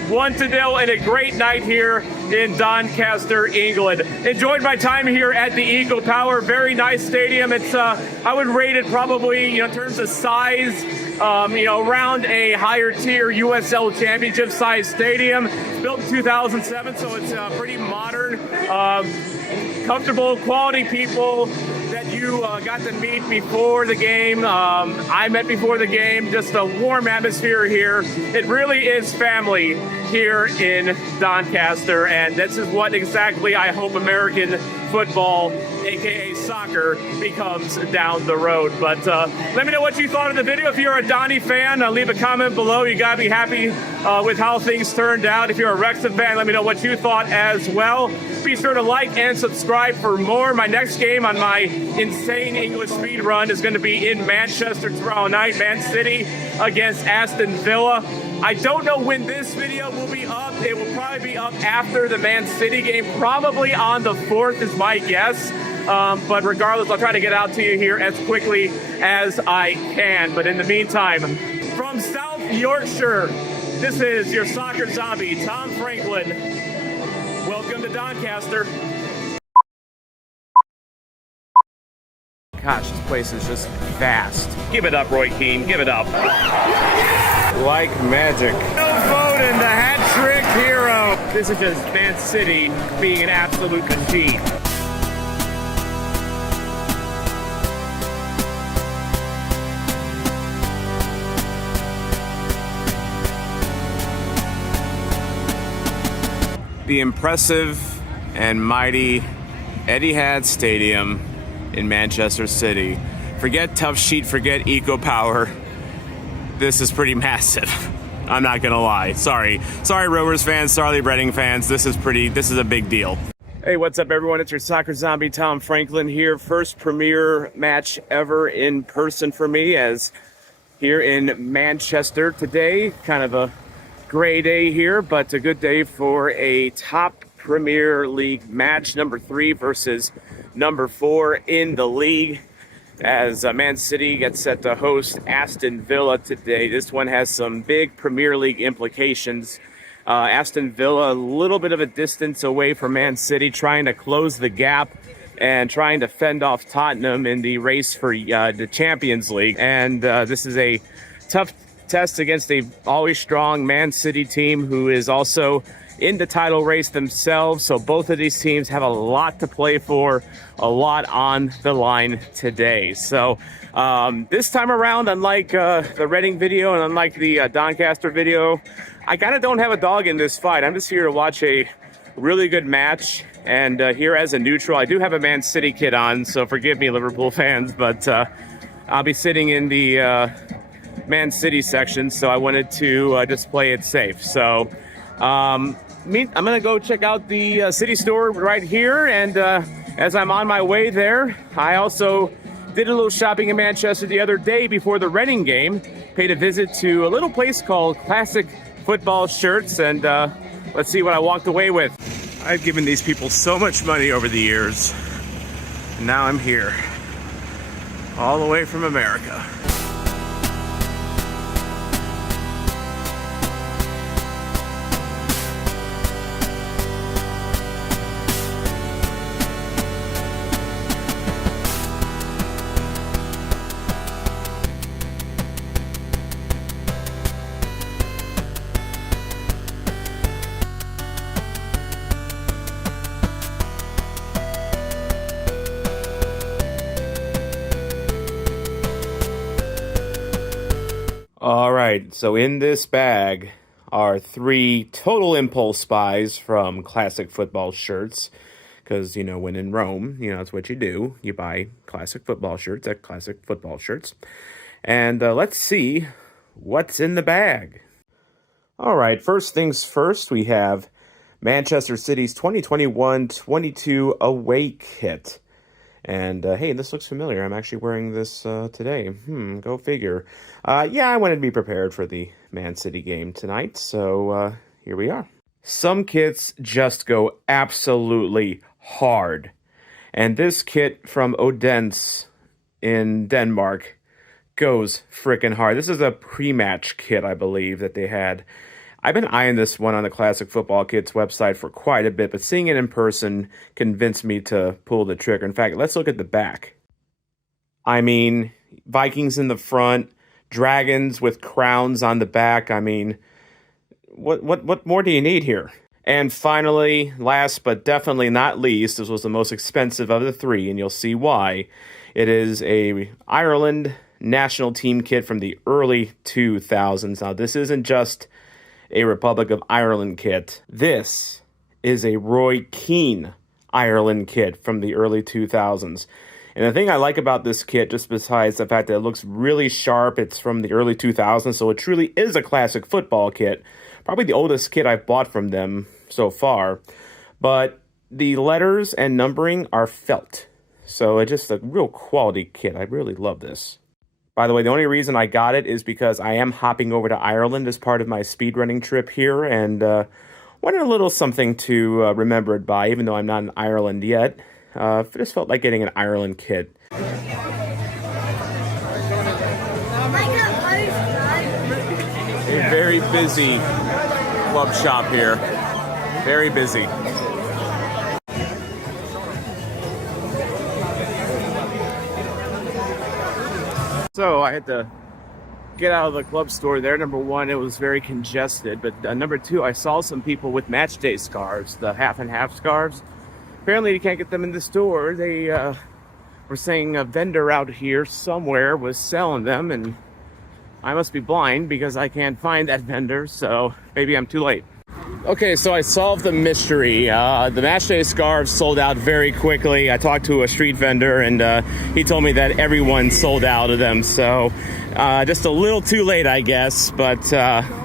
1-0 and a great night here in Doncaster, England. Enjoyed my time here at the Eco Power. Very nice stadium. It's I would rate it probably, in terms of size, around a higher tier USL Championship size stadium. It's built in 2007, so it's pretty modern. comfortable, quality people that you got to meet before the game. I met before the game. Just a warm atmosphere here. It really is family here in Doncaster, and this is what exactly I hope American football, aka soccer, becomes down the road. But let me know what you thought of the video. If you're a Donny fan, leave a comment below. You gotta be happy with how things turned out. If you're a Wrexham fan, let me know what you thought as well. Be sure to like and subscribe for more. My next game on my insane English speed run is going to be in Manchester tomorrow night, Man City against Aston Villa. I don't know when this video will be up. It will probably be up after the Man City game, probably on the 4th is my guess. But regardless, I'll try to get out to you here as quickly as I can. But in the meantime, from South Yorkshire, this is your soccer zombie, Tom Franklin. Welcome to Doncaster. Gosh, this place is just vast. Give it up, Roy Keane. Give it up. Like magic. Phil Foden, the hat-trick hero. This is just Man City being an absolute machine. The impressive and mighty Etihad Stadium in Manchester City. Forget tough sheet, forget eco power. This is pretty massive. I'm not gonna lie. Sorry Rovers fans, sorry Reading fans. This is a big deal. Hey, what's up everyone? It's your soccer zombie Tom Franklin here. First premier match ever in person for me, as here in Manchester today. Kind of a gray day here, but a good day for a top Premier League match, number 3 versus number 4 in the league, as Man City gets set to host Aston Villa today. This one has some big Premier League implications. Aston Villa a little bit of a distance away from Man City, trying to close the gap and trying to fend off Tottenham in the race for the Champions League. And this is a tough test against a always strong Man City team who is also in the title race themselves. So both of these teams have a lot to play for, a lot on the line today. So this time around, unlike the Reading video and unlike the Doncaster video, I kind of don't have a dog in this fight. I'm just here to watch a really good match. And here as a neutral, I do have a Man City kit on, so forgive me, Liverpool fans, but I'll be sitting in the Man City section, so I wanted to just play it safe. So I'm gonna go check out the City store right here, and as I'm on my way there, I also did a little shopping in Manchester the other day before the Reading game. Paid a visit to a little place called Classic Football Shirts, and let's see what I walked away with. I've given these people so much money over the years, and now I'm here, all the way from America. All right, so in this bag are 3 total impulse buys from Classic Football Shirts, because, you know, when in Rome, you know, that's what you do. You buy Classic Football Shirts at Classic Football Shirts. And let's see what's in the bag. All right, first things first, we have Manchester City's 2021-22 away kit. And, hey, this looks familiar. I'm actually wearing this today. Go figure. Yeah, I wanted to be prepared for the Man City game tonight, so here we are. Some kits just go absolutely hard. And this kit from Odense in Denmark goes freaking hard. This is a pre-match kit, I believe, that they had. I've been eyeing this one on the Classic Football Kits website for quite a bit, but seeing it in person convinced me to pull the trigger. In fact, let's look at the back. I mean, Vikings in the front, dragons with crowns on the back. I mean, what more do you need here? And finally, last but definitely not least, this was the most expensive of the three, and you'll see why. It is a Ireland national team kit from the early 2000s. Now, this isn't just a Republic of Ireland kit. This is a Roy Keane Ireland kit from the early 2000s. And the thing I like about this kit, just besides the fact that it looks really sharp, it's from the early 2000s, so it truly is a classic football kit. Probably the oldest kit I've bought from them so far. But the letters and numbering are felt. So it's just a real quality kit. I really love this. By the way, the only reason I got it is because I am hopping over to Ireland as part of my speedrunning trip here, and wanted a little something to remember it by, even though I'm not in Ireland yet. Just felt like getting an Ireland kit. A very busy club shop here. Very busy. So I had to get out of the club store there. Number one, it was very congested. But number two, I saw some people with match day scarves, the half and half scarves. Apparently you can't get them in the store. They were saying a vendor out here somewhere was selling them, and I must be blind because I can't find that vendor, so maybe I'm too late. Okay, so I solved the mystery. The match day scarves sold out very quickly. I talked to a street vendor, and he told me that everyone sold out of them. So just a little too late, I guess. But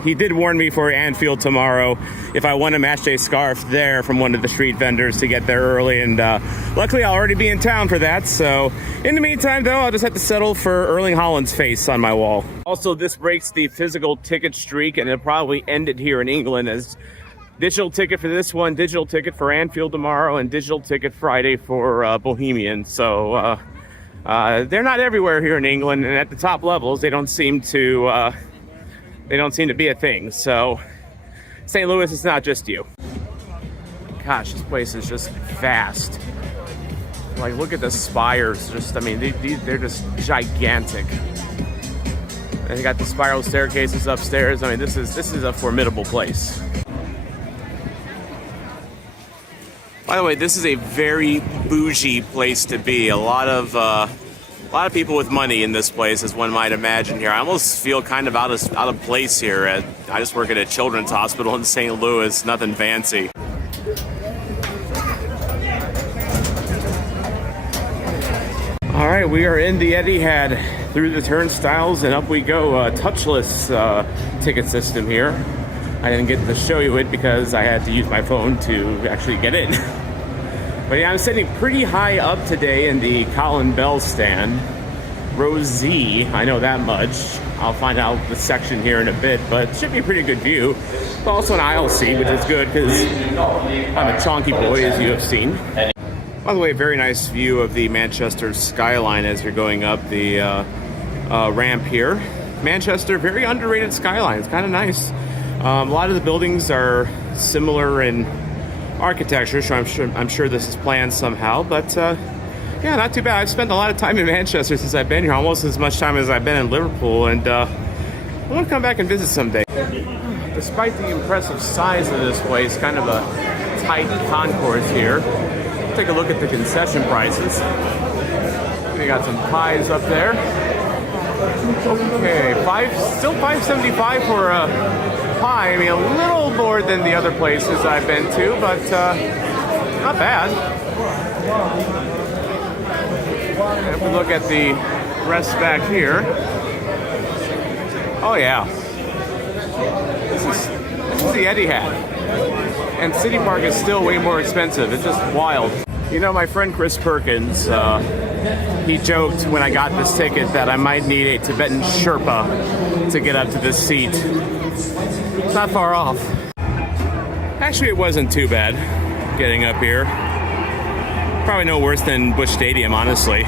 he did warn me for Anfield tomorrow if I want a match day scarf there from one of the street vendors to get there early. And luckily, I'll already be in town for that. So in the meantime, though, I'll just have to settle for Erling Haaland's face on my wall. Also, this breaks the physical ticket streak, and it'll probably end it here in England as digital ticket for this one, digital ticket for Anfield tomorrow, and digital ticket Friday for Bohemians. So they're not everywhere here in England, and at the top levels, they don't seem to be a thing. So St. Louis is not just you. Gosh, this place is just vast. Like, look at the spires. Just, I mean, they're just gigantic. And they got the spiral staircases upstairs. I mean, this is a formidable place. By the way, this is a very bougie place to be. A lot of people with money in this place, as one might imagine here. I almost feel kind of out of place here. I just work at a children's hospital in St. Louis. Nothing fancy. All right, we are in the Etihad, through the turnstiles, and up we go. Touchless ticket system here. I didn't get to show you it because I had to use my phone to actually get in. But yeah, I'm sitting pretty high up today in the Colin Bell stand. Row Z, I know that much. I'll find out the section here in a bit, but it should be a pretty good view. But also an aisle seat, which is good because I'm a chonky boy, as you have seen. By the way, very nice view of the Manchester skyline as you're going up the ramp here. Manchester, very underrated skyline. It's kind of nice. A lot of the buildings are similar in architecture, so I'm sure this is planned somehow. But yeah, not too bad. I've spent a lot of time in Manchester since I've been here, almost as much time as I've been in Liverpool, and I want to come back and visit someday. Despite the impressive size of this place, kind of a tight concourse here. Take a look at the concession prices. We got some pies up there. Okay, still $5.75 for a pie. I mean, a little more than the other places I've been to, but not bad. And if we look at the rest back here, oh yeah, this is the Etihad, and City Park is still way more expensive. It's just wild. You know, my friend Chris Perkins, he joked when I got this ticket that I might need a Tibetan Sherpa to get up to this seat. It's not far off. Actually, it wasn't too bad getting up here. Probably no worse than Busch Stadium, honestly.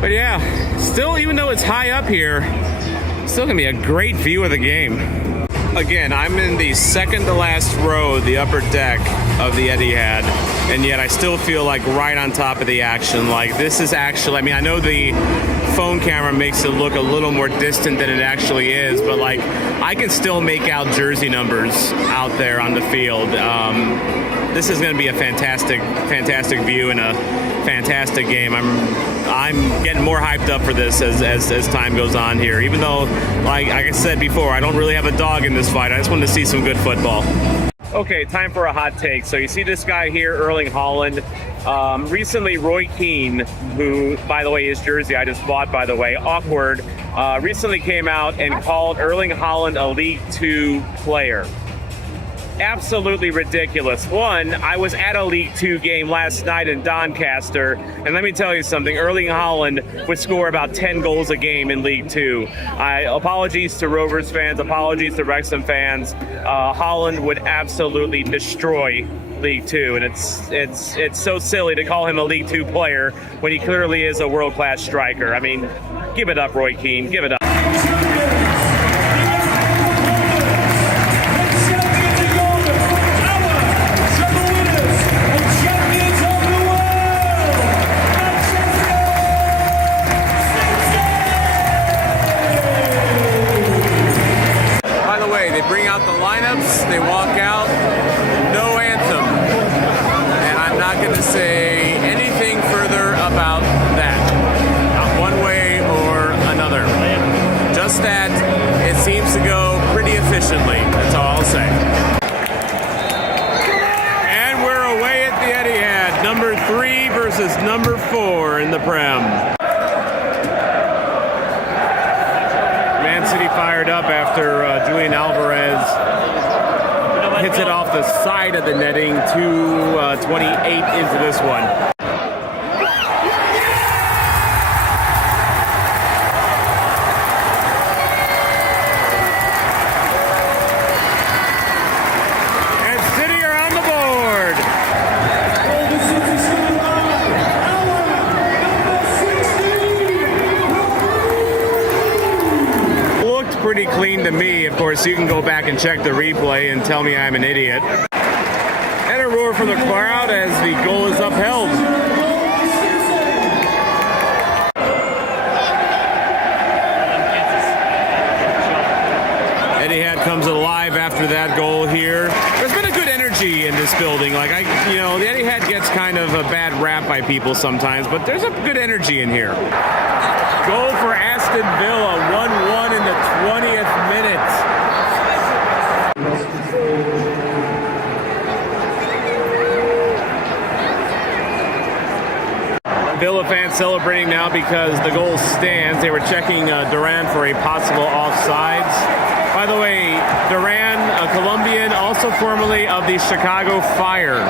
But yeah, still, even though it's high up here, still gonna be a great view of the game. Again, I'm in the second to last row, the upper deck of the Etihad. and yet I still feel like right on top of the action. Like, this is actually, I mean, I know the phone camera makes it look a little more distant than it actually is, but like, I can still make out jersey numbers out there on the field. This is going to be a fantastic view and a fantastic game. I'm getting more hyped up for this as time goes on here. Even though, like I said before, I don't really have a dog in this fight. I just want to see some good football. Okay, time for a hot take. So you see this guy here, Erling Haaland. Recently, Roy Keane, who, by the way, his jersey I just bought, by the way, awkward, recently came out and called Erling Haaland a League Two player. Absolutely ridiculous. One, I was at a League Two game last night in Doncaster, and let me tell you something, Erling Haaland would score about 10 goals a game in League Two. Apologies to Rovers fans, apologies to Wrexham fans. Haaland would absolutely destroy League Two, and it's so silly to call him a League Two player when he clearly is a world-class striker. I mean, give it up, Roy Keane, give it up. They walk out, no anthem, and I'm not going to say anything further about that, not one way or another. Just that it seems to go pretty efficiently, that's all I'll say. And we're away at the Etihad, number 3 versus number 4 in the Prem. Man City fired up after Julian Alvarez hits it off the side of the netting. 2:28 into this one. And City are on the board. Looked pretty clean to me. Of course, you can go back and check the replay and tell me I'm an idiot. And a roar from the crowd as the goal is upheld. Etihad comes alive after that goal here. There's been a good energy in this building. Like, the Etihad gets kind of a bad rap by people sometimes, but there's a good energy in here. Goal for Aston Villa, 1-1 in the 20th minute. Villa fans celebrating now because the goal stands. They were checking Duran for a possible offsides. By the way, Duran, a Colombian, also formerly of the Chicago Fire,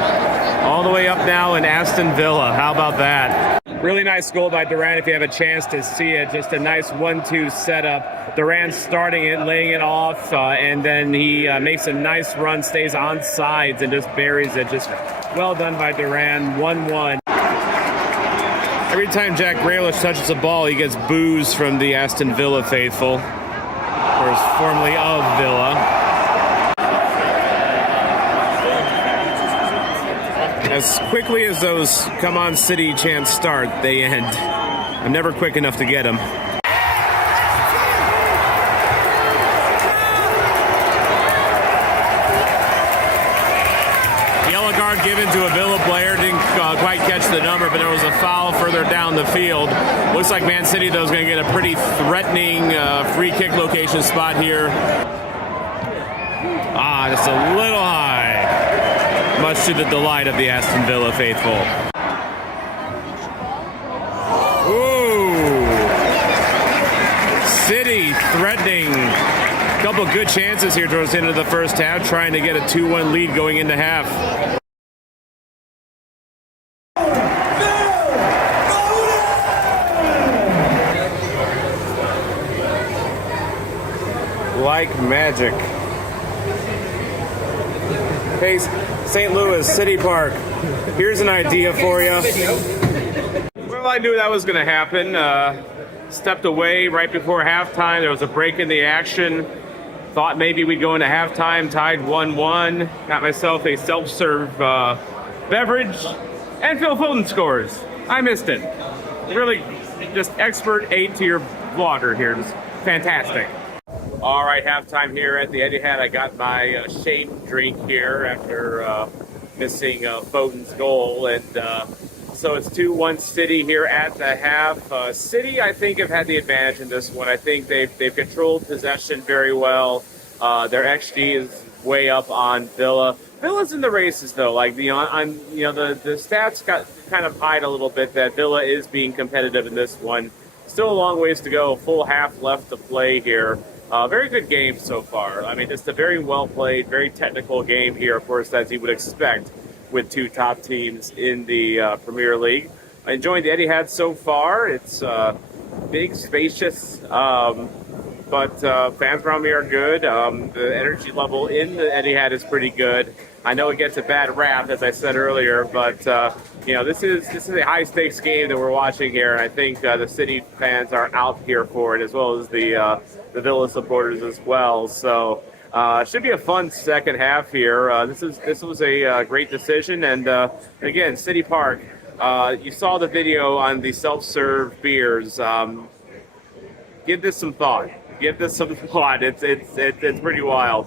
all the way up now in Aston Villa. How about that? Really nice goal by Duran if you have a chance to see it. Just a nice 1-2 setup. Duran starting it, laying it off, and then he makes a nice run, stays on sides, and just buries it. Just well done by Duran. 1-1. Every time Jack Grealish touches a ball, he gets boos from the Aston Villa faithful, or formerly of Villa. As quickly as those "Come on City" chants start, they end. I'm never quick enough to get them. Yellow card given to a Villa player. Didn't quite catch the number, but there was a foul further down the field. Looks like Man City, though, is going to get a pretty threatening free kick location spot here. Just a little high. Much to the delight of the Aston Villa faithful. Ooh. City threatening. A couple good chances here towards the end of the first half, trying to get a 2-1 lead going into half. Like magic. Hey, St. Louis, City Park, here's an idea for you. Well, I knew that was going to happen. Stepped away right before halftime. There was a break in the action. Thought maybe we'd go into halftime, tied 1-1. Got myself a self-serve beverage, and Phil Foden scores. I missed it. Really, just expert A-tier vlogger here. Just fantastic. All right, halftime here at the Etihad. I got my shame drink here after missing Foden's goal, and so it's 2-1 City here at the half. City, I think, have had the advantage in this one. I think they've controlled possession very well. Their XG is way up on Villa. Villa's in the races though. Like the stats got kind of hide a little bit that Villa is being competitive in this one. Still a long ways to go. Full half left to play here. Very good game so far. I mean, it's a very well played, very technical game here, of course, as you would expect with two top teams in the Premier League. Enjoying the Etihad so far. It's big, spacious, but fans around me are good. The energy level in the Etihad is pretty good. I know it gets a bad rap, as I said earlier, but this is a high stakes game that we're watching here, and I think the City fans are out here for it, as well as the Villa supporters as well. So. Should be a fun second half here. This was a great decision, and again, City Park. You saw the video on the self-serve beers. Give this some thought. Give this some thought. It's pretty wild.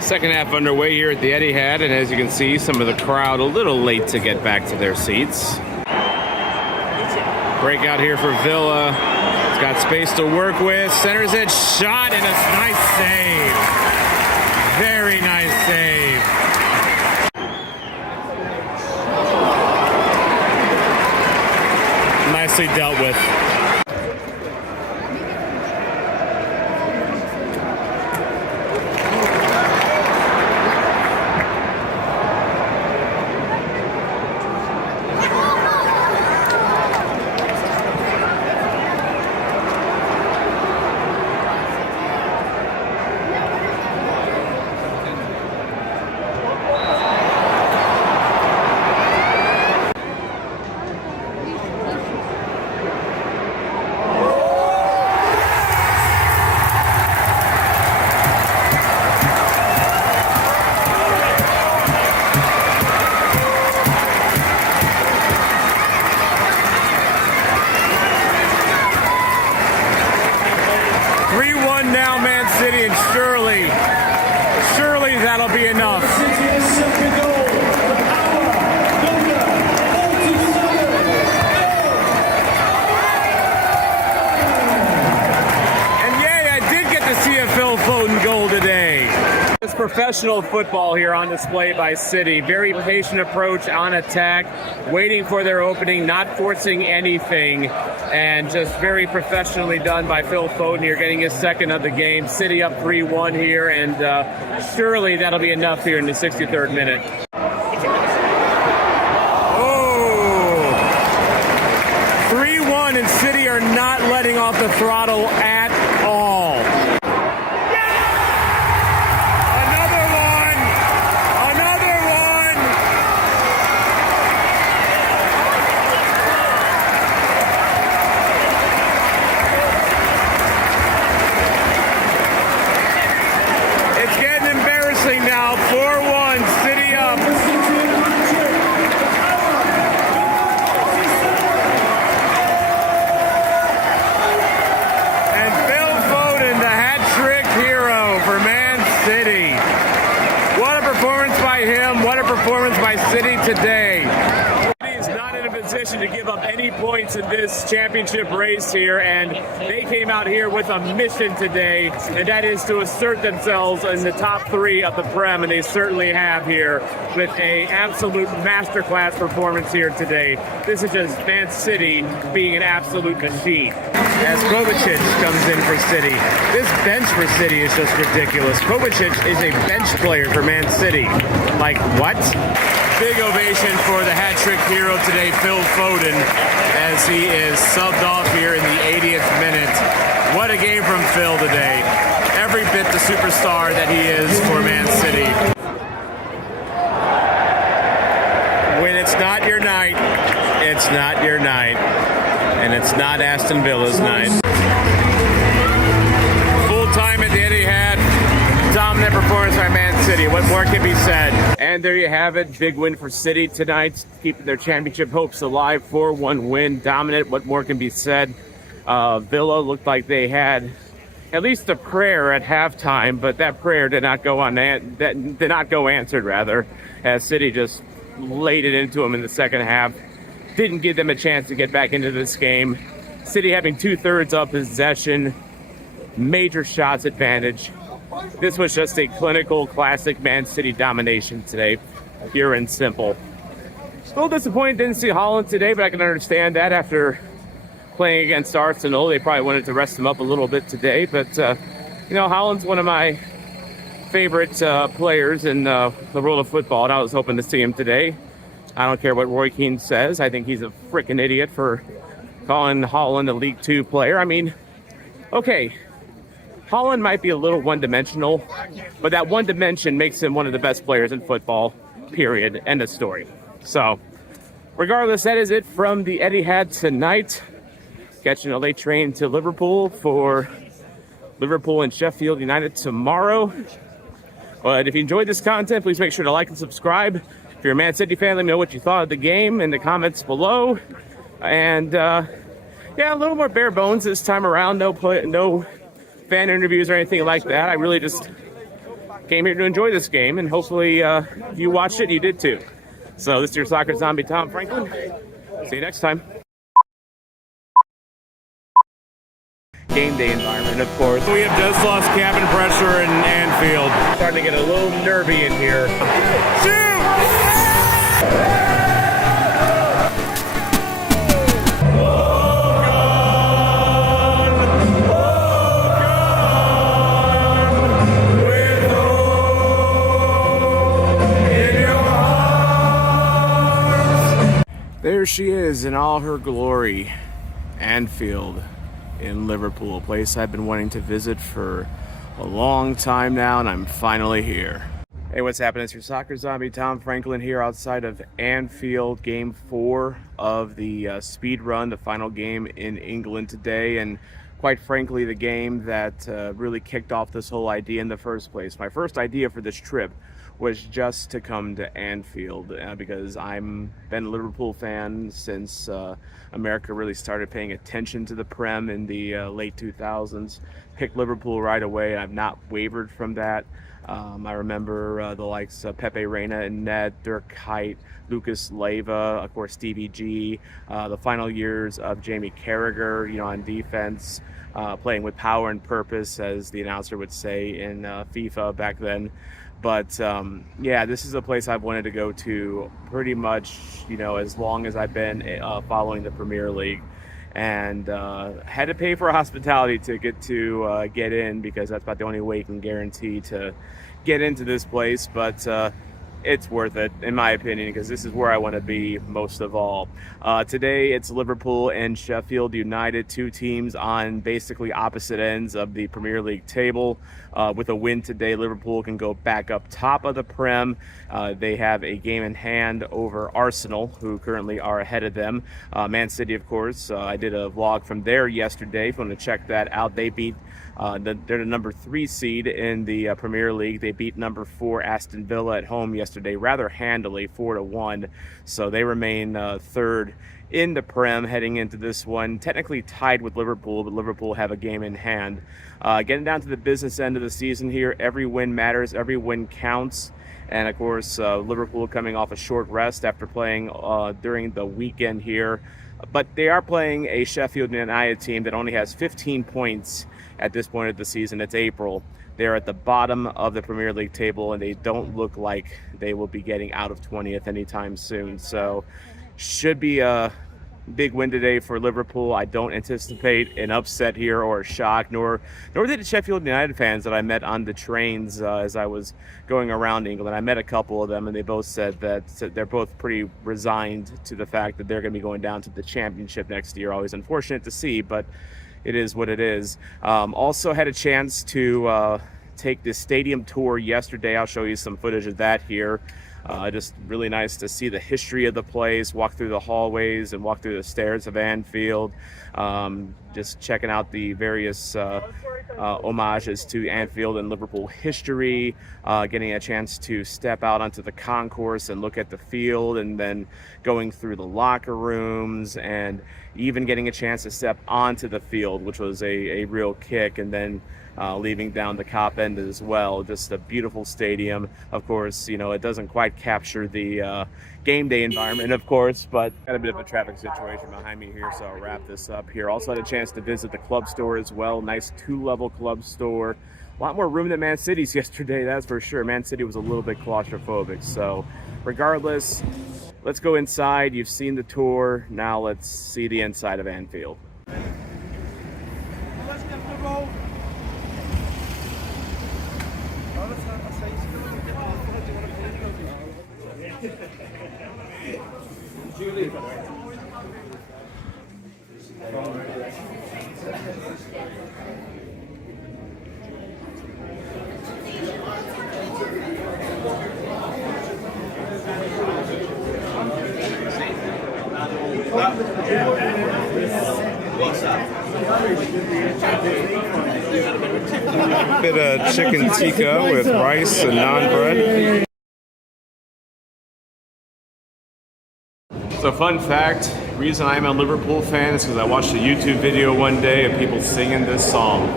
Second half underway here at the Etihad, and as you can see, some of the crowd a little late to get back to their seats. Breakout here for Villa. He's got space to work with. Centers it, shot, and a nice save. Very nice save. Nicely dealt with. Surely that'll be enough. And yay, I did get to see a Phil Foden goal today. It's professional football here on display by City. Very patient approach on attack, waiting for their opening, not forcing anything, and just very professionally done by Phil Foden here, getting his second of the game. City up 3-1 here, and surely that'll be enough here in the 63rd minute. Oh! 3-1, and City are not letting off the throttle at all. Now 4-1, City up. And Phil Foden, the hat-trick hero for Man City. What a performance by him. What a performance by City today. City is not in a position to give up any points in this championship race here, and they came out here with a mission today, and that is to assert themselves in the top three of the Prem, and they certainly have here with a absolute masterclass performance here today. This is just Man City being an absolute machine. As Kovacic comes in for City. This bench for City is just ridiculous. Kovacic is a bench player for Man City. Like, what? Big ovation for the hat-trick hero today, Phil Foden, as he is subbed off here in the 80th minute. What a game from Phil today. Every bit the superstar that he is for Man City. When it's not your night, it's not your night. And it's not Aston Villa's night. Full time at the Etihad. Dominant performance by Man City. City. What more can be said? And there you have it. Big win for City tonight, keeping their championship hopes alive. 4-1 win, dominant. What more can be said? Villa looked like they had at least a prayer at halftime, but that prayer did not go answered rather, as City just laid it into them in the second half. Didn't give them a chance to get back into this game. City having 2/3 of possession, major shots advantage. This was just a clinical, classic Man City domination today, pure and simple. A little disappointed didn't see Holland today, but I can understand that after playing against Arsenal. They probably wanted to rest him up a little bit today, but Holland's one of my favorite players in the world of football, and I was hoping to see him today. I don't care what Roy Keane says. I think he's a freaking idiot for calling Holland a League Two player. I mean, okay, Holland might be a little one-dimensional, but that one dimension makes him one of the best players in football, period. End of story. So, regardless, that is it from the Etihad tonight. Catching a late train to Liverpool for Liverpool and Sheffield United tomorrow. But if you enjoyed this content, please make sure to like and subscribe. If you're a Man City fan, let me know what you thought of the game in the comments below. And a little more bare bones this time around. No fan interviews or anything like that. I really just came here to enjoy this game, and hopefully if you watched it, you did too. So this is your soccer zombie, Tom Franklin. See you next time. Game day environment, of course. We have just lost cabin pressure in Anfield. Starting to get a little nervy in here. There she is in all her glory, Anfield in Liverpool, a place I've been wanting to visit for a long time now, and I'm finally here. Hey, what's happening? It's your soccer zombie, Tom Franklin, here outside of Anfield, Game 4 of the speed run, the final game in England today, and quite frankly, the game that really kicked off this whole idea in the first place. My first idea for this trip was just to come to Anfield because I'm been a Liverpool fan since America really started paying attention to the Prem in the late 2000s. Picked Liverpool right away. I've not wavered from that. I remember the likes of Pepe Reina and Ned, Dirk Kuyt, Lucas Leiva, of course Stevie G, the final years of Jamie Carragher, on defense, playing with power and purpose, as the announcer would say in FIFA back then. But this is a place I've wanted to go to pretty much, as long as I've been following the Premier League, and had to pay for a hospitality ticket to get in, because that's about the only way you can guarantee to get into this place. But it's worth it, in my opinion, because this is where I want to be most of all. Today, it's Liverpool and Sheffield United, two teams on basically opposite ends of the Premier League table. With a win today, Liverpool can go back up top of the Prem. They have a game in hand over Arsenal, who currently are ahead of them. Man City, of course, I did a vlog from there yesterday. If you want to check that out, they beat they're the number 3 seed in the Premier League. They beat number 4 Aston Villa at home yesterday rather handily, 4-1. So they remain third in the Prem heading into this one. Technically tied with Liverpool, but Liverpool have a game in hand. Getting down to the business end of the season here, every win matters, every win counts. And of course, Liverpool coming off a short rest after playing during the weekend here. But they are playing a Sheffield United team that only has 15 points at this point of the season. It's April. They're at the bottom of the Premier League table, and they don't look like they will be getting out of 20th anytime soon. So should be a big win today for Liverpool. I don't anticipate an upset here or a shock, nor did the Sheffield United fans that I met on the trains as I was going around England. I met a couple of them, and they both said that they're both pretty resigned to the fact that they're going to be going down to the Championship next year. Always unfortunate to see, but it is what it is. Also had a chance to take the stadium tour yesterday. I'll show you some footage of that here. Just really nice to see the history of the place, walk through the hallways and walk through the stairs of Anfield. just checking out the various homages to Anfield and Liverpool history, getting a chance to step out onto the concourse and look at the field, and then going through the locker rooms, and even getting a chance to step onto the field, which was a real kick, and then leaving down the Cop End as well. Just a beautiful stadium. Of course, you know, it doesn't quite capture the game day environment, of course, but got a bit of a traffic situation behind me here, so I'll wrap this up here. Also had a chance to visit the club store as well. Nice 2-level club store. A lot more room than Man City's yesterday, that's for sure. Man City was a little bit claustrophobic. So regardless, let's go inside. You've seen the tour. Now let's see the inside of Anfield. Bit of chicken tikka with rice and naan bread. So fun fact, reason I'm a Liverpool fan is because I watched a YouTube video one day of people singing this song.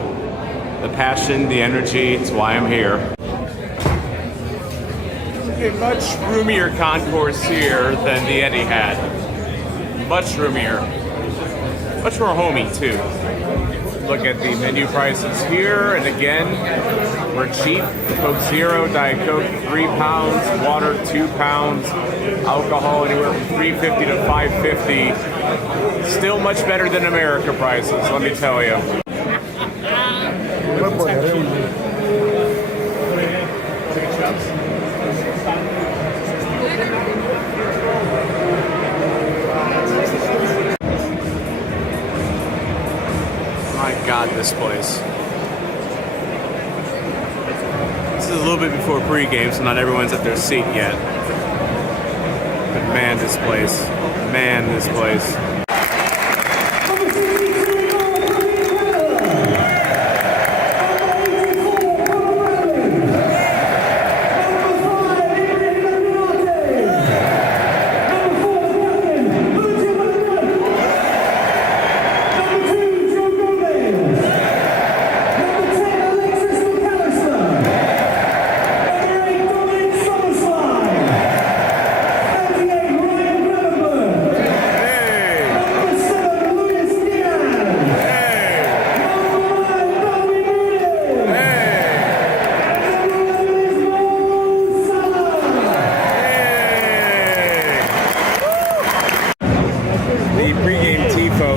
The passion, the energy, it's why I'm here. A much roomier concourse here than the Etihad. Much roomier. Much more homey too. Look at the menu prices here, and again, we're cheap. Coke Zero, Diet Coke £3, water £2, alcohol anywhere from $3.50 to $5.50. Still much better than America prices, let me tell you. My God, this place. This is a little bit before pregame, so not everyone's at their seat yet. But man, this place. Man, this place.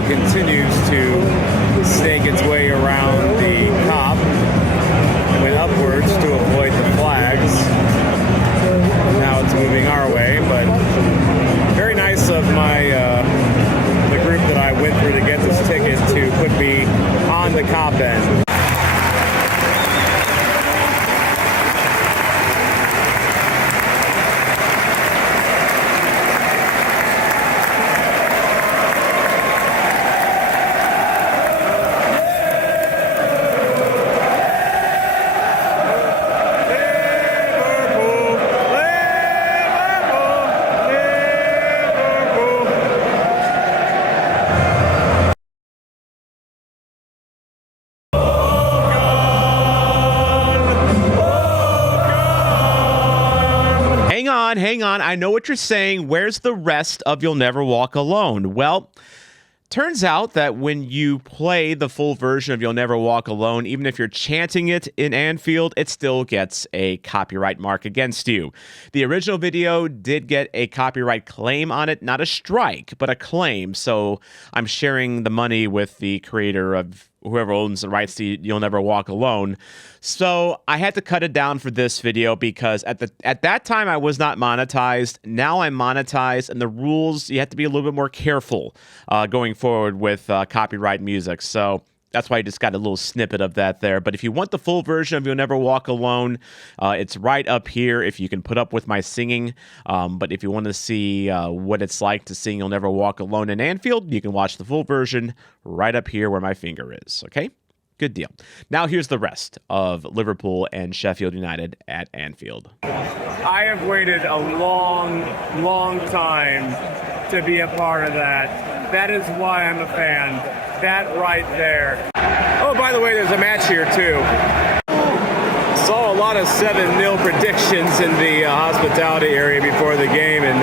Continues to snake its way around the top and went upwards to avoid the flags. Now it's moving our way, but very nice of the group that I went through to get this ticket to put me on the Cop End. Hang on. I know what you're saying. Where's the rest of You'll Never Walk Alone? Well, turns out that when you play the full version of You'll Never Walk Alone, even if you're chanting it in Anfield, it still gets a copyright mark against you. The original video did get a copyright claim on it, not a strike, but a claim. So I'm sharing the money with the creator of whoever owns the rights to You'll Never Walk Alone. So I had to cut it down for this video because at that time I was not monetized. Now I'm monetized, and the rules, you have to be a little bit more careful going forward with copyright music. So That's why I just got a little snippet of that there. But if you want the full version of You'll Never Walk Alone, it's right up here if you can put up with my singing. But if you want to see what it's like to sing You'll Never Walk Alone in Anfield, you can watch the full version right up here where my finger is, okay? Good deal. Now here's the rest of Liverpool and Sheffield United at Anfield. I have waited a long, long time to be a part of that. That is why I'm a fan. That right there. Oh, by the way, there's a match here, too. Saw a lot of 7-0 predictions in the hospitality area before the game, and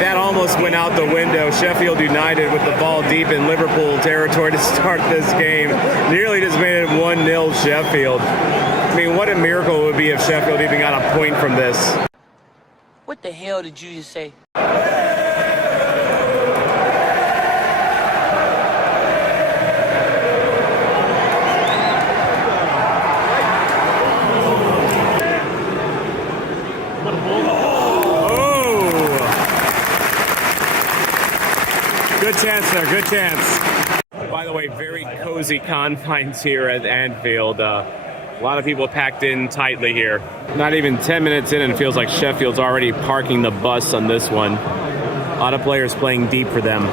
that almost went out the window. Sheffield United with the ball deep in Liverpool territory to start this game. Nearly just made it 1-0 Sheffield. I mean, what a miracle it would be if Sheffield even got a point from this. What the hell did you just say? Good chance there, good chance. By the way, very cozy confines here at Anfield. A lot of people packed in tightly here. Not even 10 minutes in and it feels like Sheffield's already parking the bus on this one. A lot of players playing deep for them.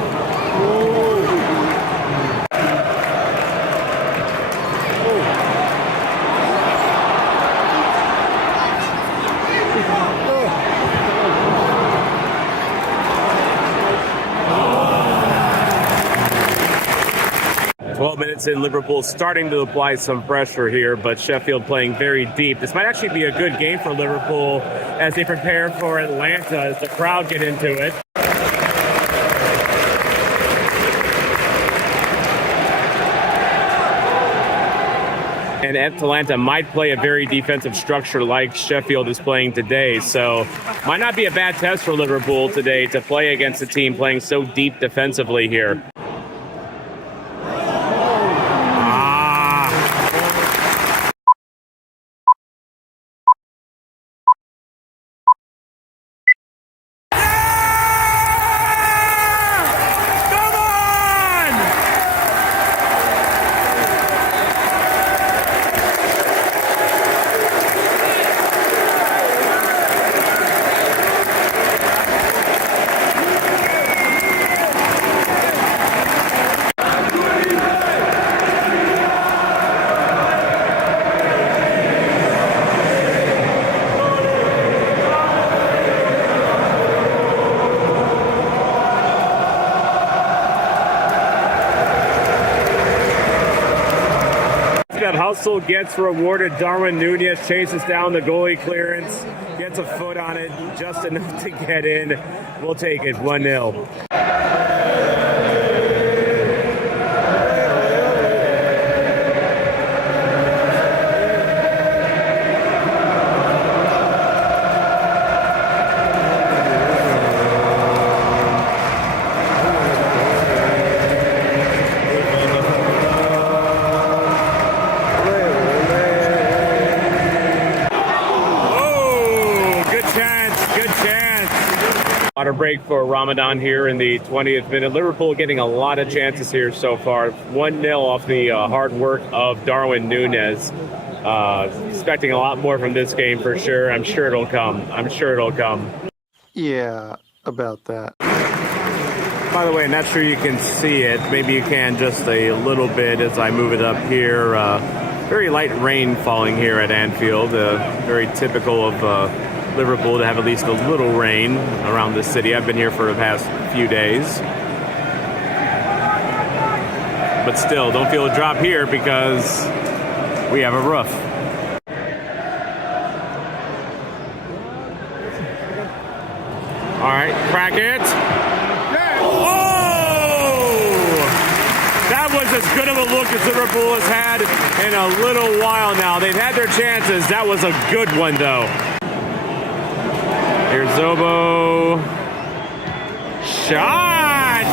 12 minutes in, Liverpool starting to apply some pressure here, but Sheffield playing very deep. This might actually be a good game for Liverpool as they prepare for Atlanta as the crowd get into it. And Atlanta might play a very defensive structure like Sheffield is playing today. So might not be a bad test for Liverpool today to play against a team playing so deep defensively here. Hustle gets rewarded. Darwin Nunez chases down the goalie clearance, gets a foot on it, just enough to get in. We'll take it 1-0. Water break for Ramadan here in the 20th minute. Liverpool getting a lot of chances here so far. 1-0 off the hard work of Darwin Nunez. Expecting a lot more from this game for sure. I'm sure it'll come. Yeah, about that. By the way, I'm not sure you can see it. Maybe you can just a little bit as I move it up here. Very light rain falling here at Anfield. Very typical of Liverpool to have at least a little rain around the city. I've been here for the past few days. But still, don't feel a drop here because we have a roof. All right, crack it. Oh! That was as good of a look as Liverpool has had in a little while now. They've had their chances. That was a good one, though. Here's Zobo. Shot!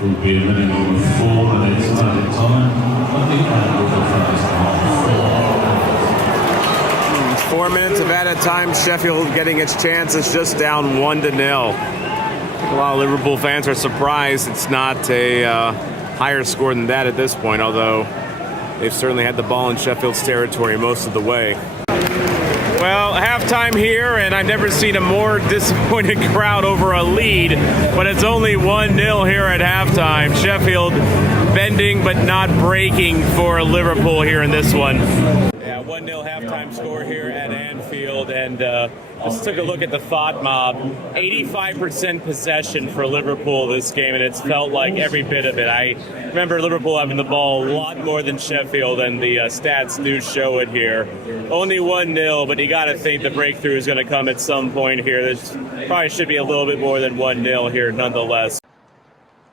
Will be a minimum of 4 minutes added time. I think that will be the 4 4 minutes of added time. Sheffield getting its chances, just down 1-0. A lot of Liverpool fans are surprised it's not a higher score than that at this point, although they've certainly had the ball in Sheffield's territory most of the way. Well, halftime here, and I've never seen a more disappointed crowd over a lead, but it's only 1-0 here at halftime. Sheffield bending but not breaking for Liverpool here in this one. Yeah, 1-0 halftime score here at Anfield, and just took a look at the thought mob. 85% possession for Liverpool this game, and it's felt like every bit of it. I remember Liverpool having the ball a lot more than Sheffield, and the stats do show it here. Only 1-0, but you got to think the breakthrough is going to come at some point here. This probably should be a little bit more than 1-0 here nonetheless.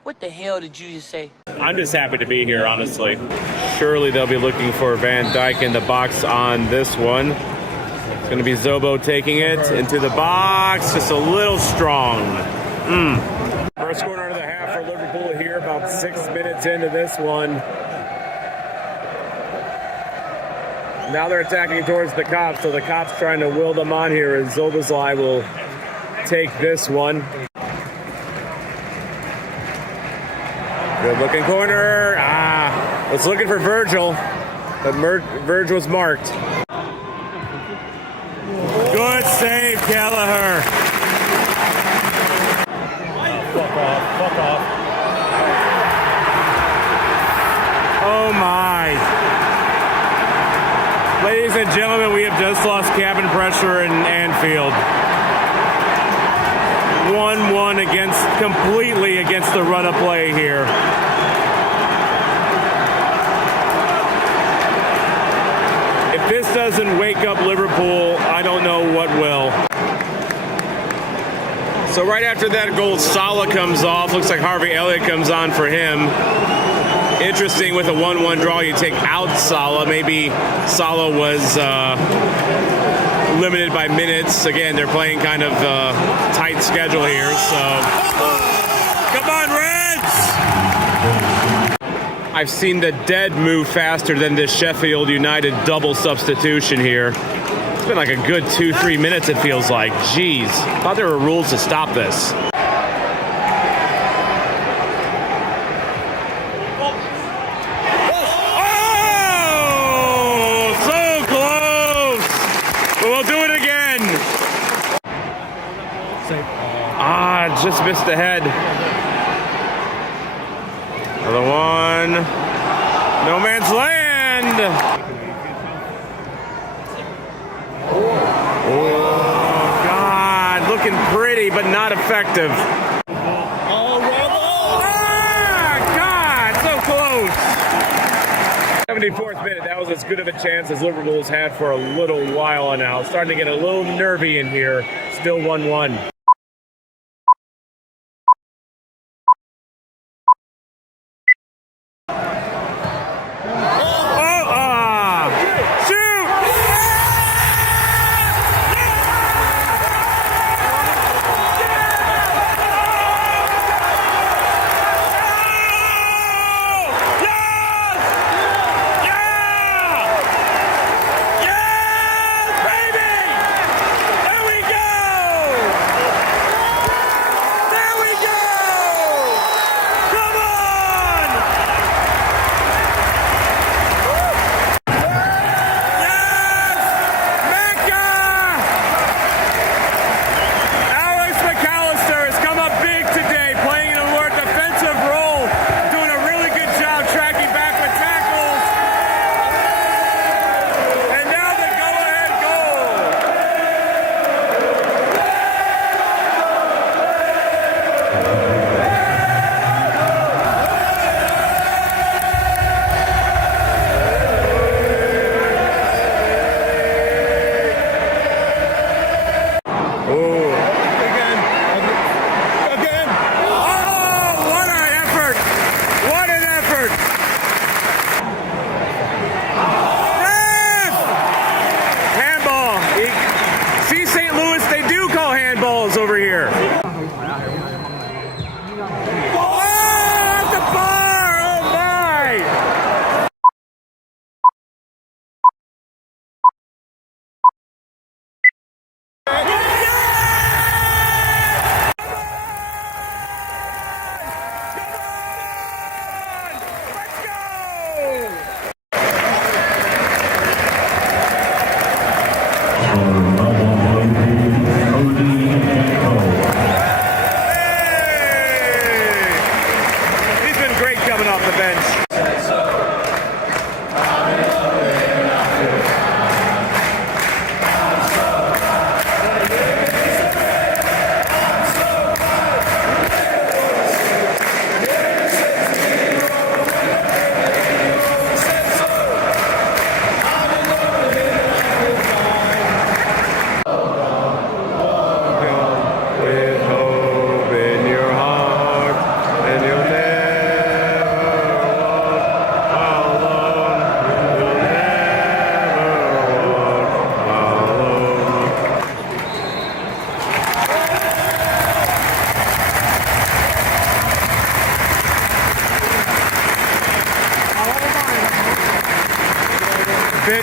What the hell did you just say? I'm just happy to be here, honestly. Surely they'll be looking for Van Dijk in the box on this one. It's going to be Zobo taking it into the box, just a little strong. First quarter of the half for Liverpool here, about 6 minutes into this one. Now they're attacking towards the Cops, so the Cops trying to will them on here as Zobozlai will take this one. Good looking corner. Was looking for Virgil, but Virg was marked. Good save, Kelleher. Fuck off. Oh my. Ladies and gentlemen, we have just lost cabin pressure in Anfield. 1-1 completely against the run of play here. If this doesn't wake up Liverpool, I don't know what will. So right after that goal, Salah comes off. Looks like Harvey Elliott comes on for him. Interesting, with a 1-1 draw, you take out Salah. Maybe Salah was limited by minutes. Again, they're playing kind of tight schedule here, so come on, Reds! I've seen the dead move faster than this Sheffield United double substitution here. It's been like a good 2-3 minutes, it feels like. Jeez, thought there were rules to stop this. Just missed the head. Another one. No man's land. Oh, God. Looking pretty, but not effective. Oh, God. So close. 74th minute. That was as good of a chance as Liverpool's had for a little while now. Starting to get a little nervy in here. Still 1-1.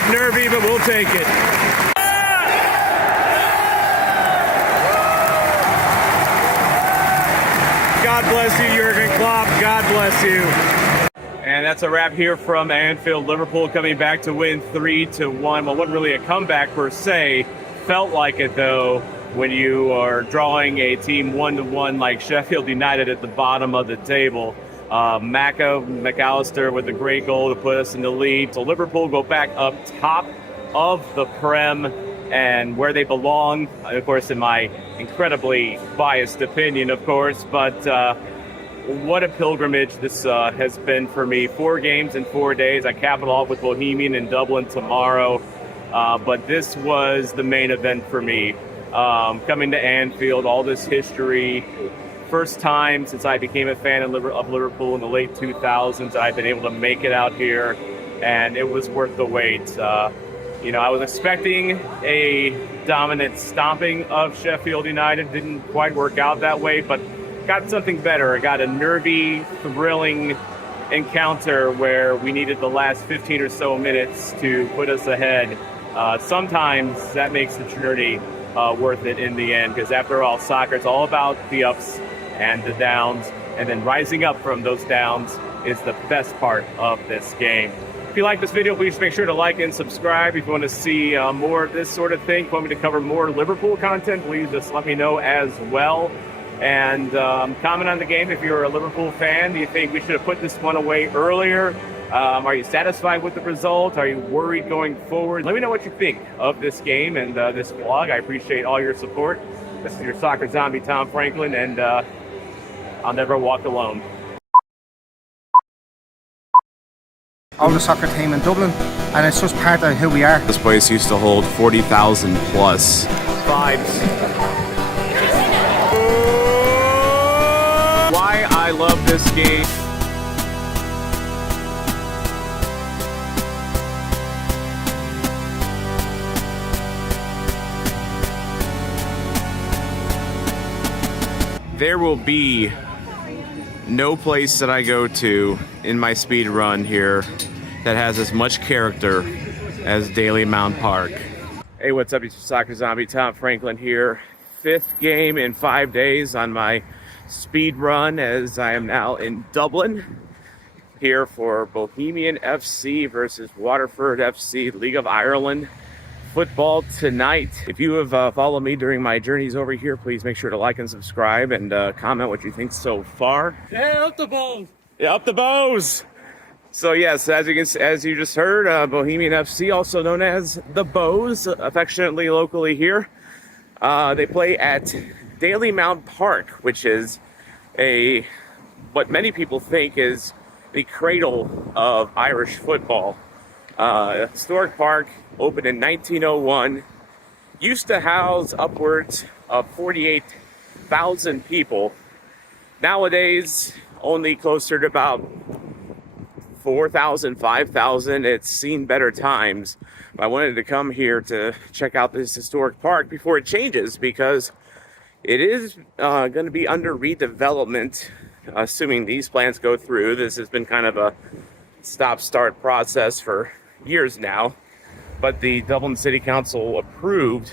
bit nervy, but we'll take it. God bless you, Jurgen Klopp. God bless you. And that's a wrap here from Anfield. Liverpool coming back to win 3-1. Well, it wasn't really a comeback per se. Felt like it, though, when you are drawing a team 1-1 like Sheffield United at the bottom of the table. McAllister with a great goal to put us in the lead. So Liverpool go back up top of the Prem and where they belong, of course, in my incredibly biased opinion, of course. But what a pilgrimage this has been for me. 4 games in 4 days. I cap it off with Bohemian in Dublin tomorrow. But this was the main event for me. Coming to Anfield, all this history. First time since I became a fan of Liverpool in the late 2000s, I've been able to make it out here, and it was worth the wait. I was expecting a dominant stomping of Sheffield United. Didn't quite work out that way, but got something better. I got a nervy, thrilling encounter where we needed the last 15 or so minutes to put us ahead. Sometimes that makes the journey worth it in the end, because after all, soccer is all about the ups and the downs, and then rising up from those downs is the best part of this game. If you like this video, please make sure to like and subscribe. If you want to see more of this sort of thing, if you want me to cover more Liverpool content, please just let me know as well. And comment on the game if you're a Liverpool fan. Do you think we should have put this one away earlier? Are you satisfied with the result? Are you worried going forward? Let me know what you think of this game and this vlog. I appreciate all your support. This is your soccer zombie, Tom Franklin, and I'll never walk alone. Of the soccer team in Dublin, and it's just part of who we are. This place used to hold 40,000 plus vibes. Why I love this game. There will be no place that I go to in my speed run here that has as much character as Daly Mount Park. Hey, what's up? It's your soccer zombie, Tom Franklin here. 5th game in 5 days on my speed run, as I am now in Dublin here for Bohemian FC versus Waterford FC, League of Ireland football tonight. If you have followed me during my journeys over here, please make sure to like and subscribe and comment what you think so far. Yeah, up the Bows! Yeah, up the Bows! So yes, as you just heard, Bohemian FC, also known as the Bows, affectionately locally here. They play at Daly Mount Park, which is what many people think is the cradle of Irish football. Historic park, opened in 1901, used to house upwards of 48,000 people. Nowadays, only closer to about 4,000, 5,000. It's seen better times. I wanted to come here to check out this historic park before it changes, because it is going to be under redevelopment, assuming these plans go through. This has been kind of a stop-start process for years now, but the Dublin City Council approved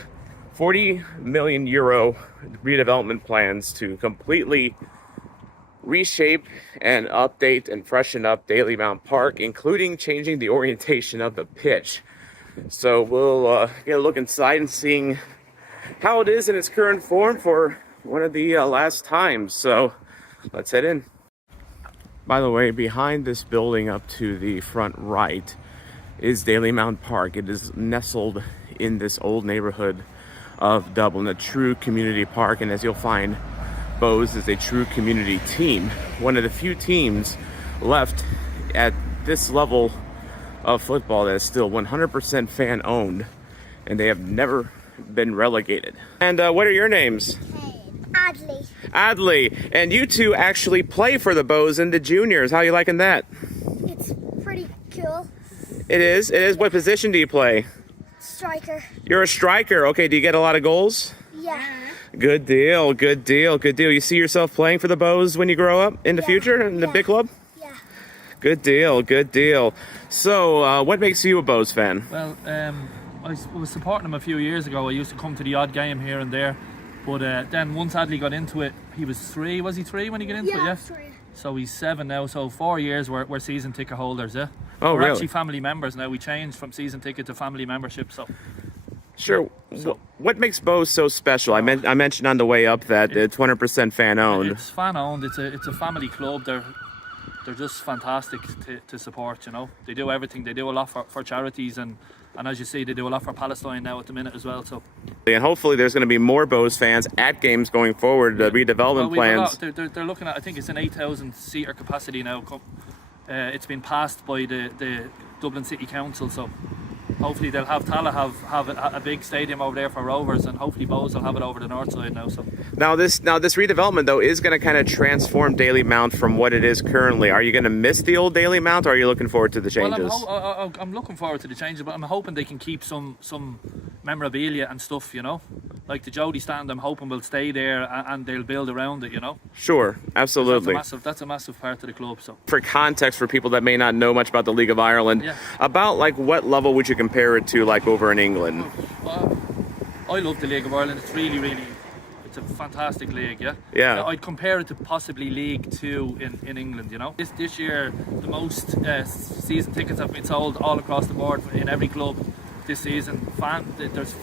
40 million euro redevelopment plans to completely reshape and update and freshen up Daly Mount Park, including changing the orientation of the pitch. So we'll get a look inside and seeing how it is in its current form for one of the last times. So let's head in. By the way, behind this building up to the front right is Daly Mount Park. It is nestled in this old neighborhood of Dublin, a true community park, and as you'll find, Bows is a true community team. One of the few teams left at this level of football that is still 100% fan owned, and they have never been relegated. And what are your names? Adley. Adley. And you two actually play for the Bows in the juniors. How are you liking that? It's pretty cool. It is? It is? What position do you play? Striker. You're a striker. Okay, do you get a lot of goals? Yeah. Good deal, good deal, good deal. You see yourself playing for the Bows when you grow up in the future in the big club? Yeah. Good deal, good deal. So, what makes you a Bows fan? Well, I was supporting him a few years ago. I used to come to the odd game here and there. But then once Adley got into it, he was 3. Was he 3 when he got into it? Yeah, 3. So he's 7 now. So 4 years we're season ticket holders, yeah? Oh, we're really? actually family members now. We changed from season ticket to family membership, so... Sure. So, what makes Bows so special? I mentioned on the way up that it's 100% fan-owned. It's fan-owned. It's a family club. They're just fantastic to support, you know. They do everything. They do a lot for charities, and as you see, they do a lot for Palestine now at the minute as well. So, and hopefully there's going to be more Bows fans at games going forward. The redevelopment plans. They're looking at, I think it's an 8,000 seater capacity now. It's been passed by the Dublin City Council, so hopefully they'll have Tala have a big stadium over there for Rovers, and hopefully Bows will have it over the north side now. So now this redevelopment though is going to kind of transform Daily Mount from what it is currently. Are you going to miss the old Daily Mount, or are you looking forward to the changes? Well, I'm looking forward to the changes, but I'm hoping they can keep some memorabilia and stuff, you know, like the Jody stand. I'm hoping will stay there and they'll build around it, you know. Sure, absolutely. That's a massive part of the club. So for context, for people that may not know much about the League of Ireland, about like what level would you compare it to, like over in England? I love the League of Ireland. It's really, it's a fantastic league. Yeah. I'd compare it to possibly League 2 in England. You know, this year the most season tickets have been sold all across the board in every club this season. There's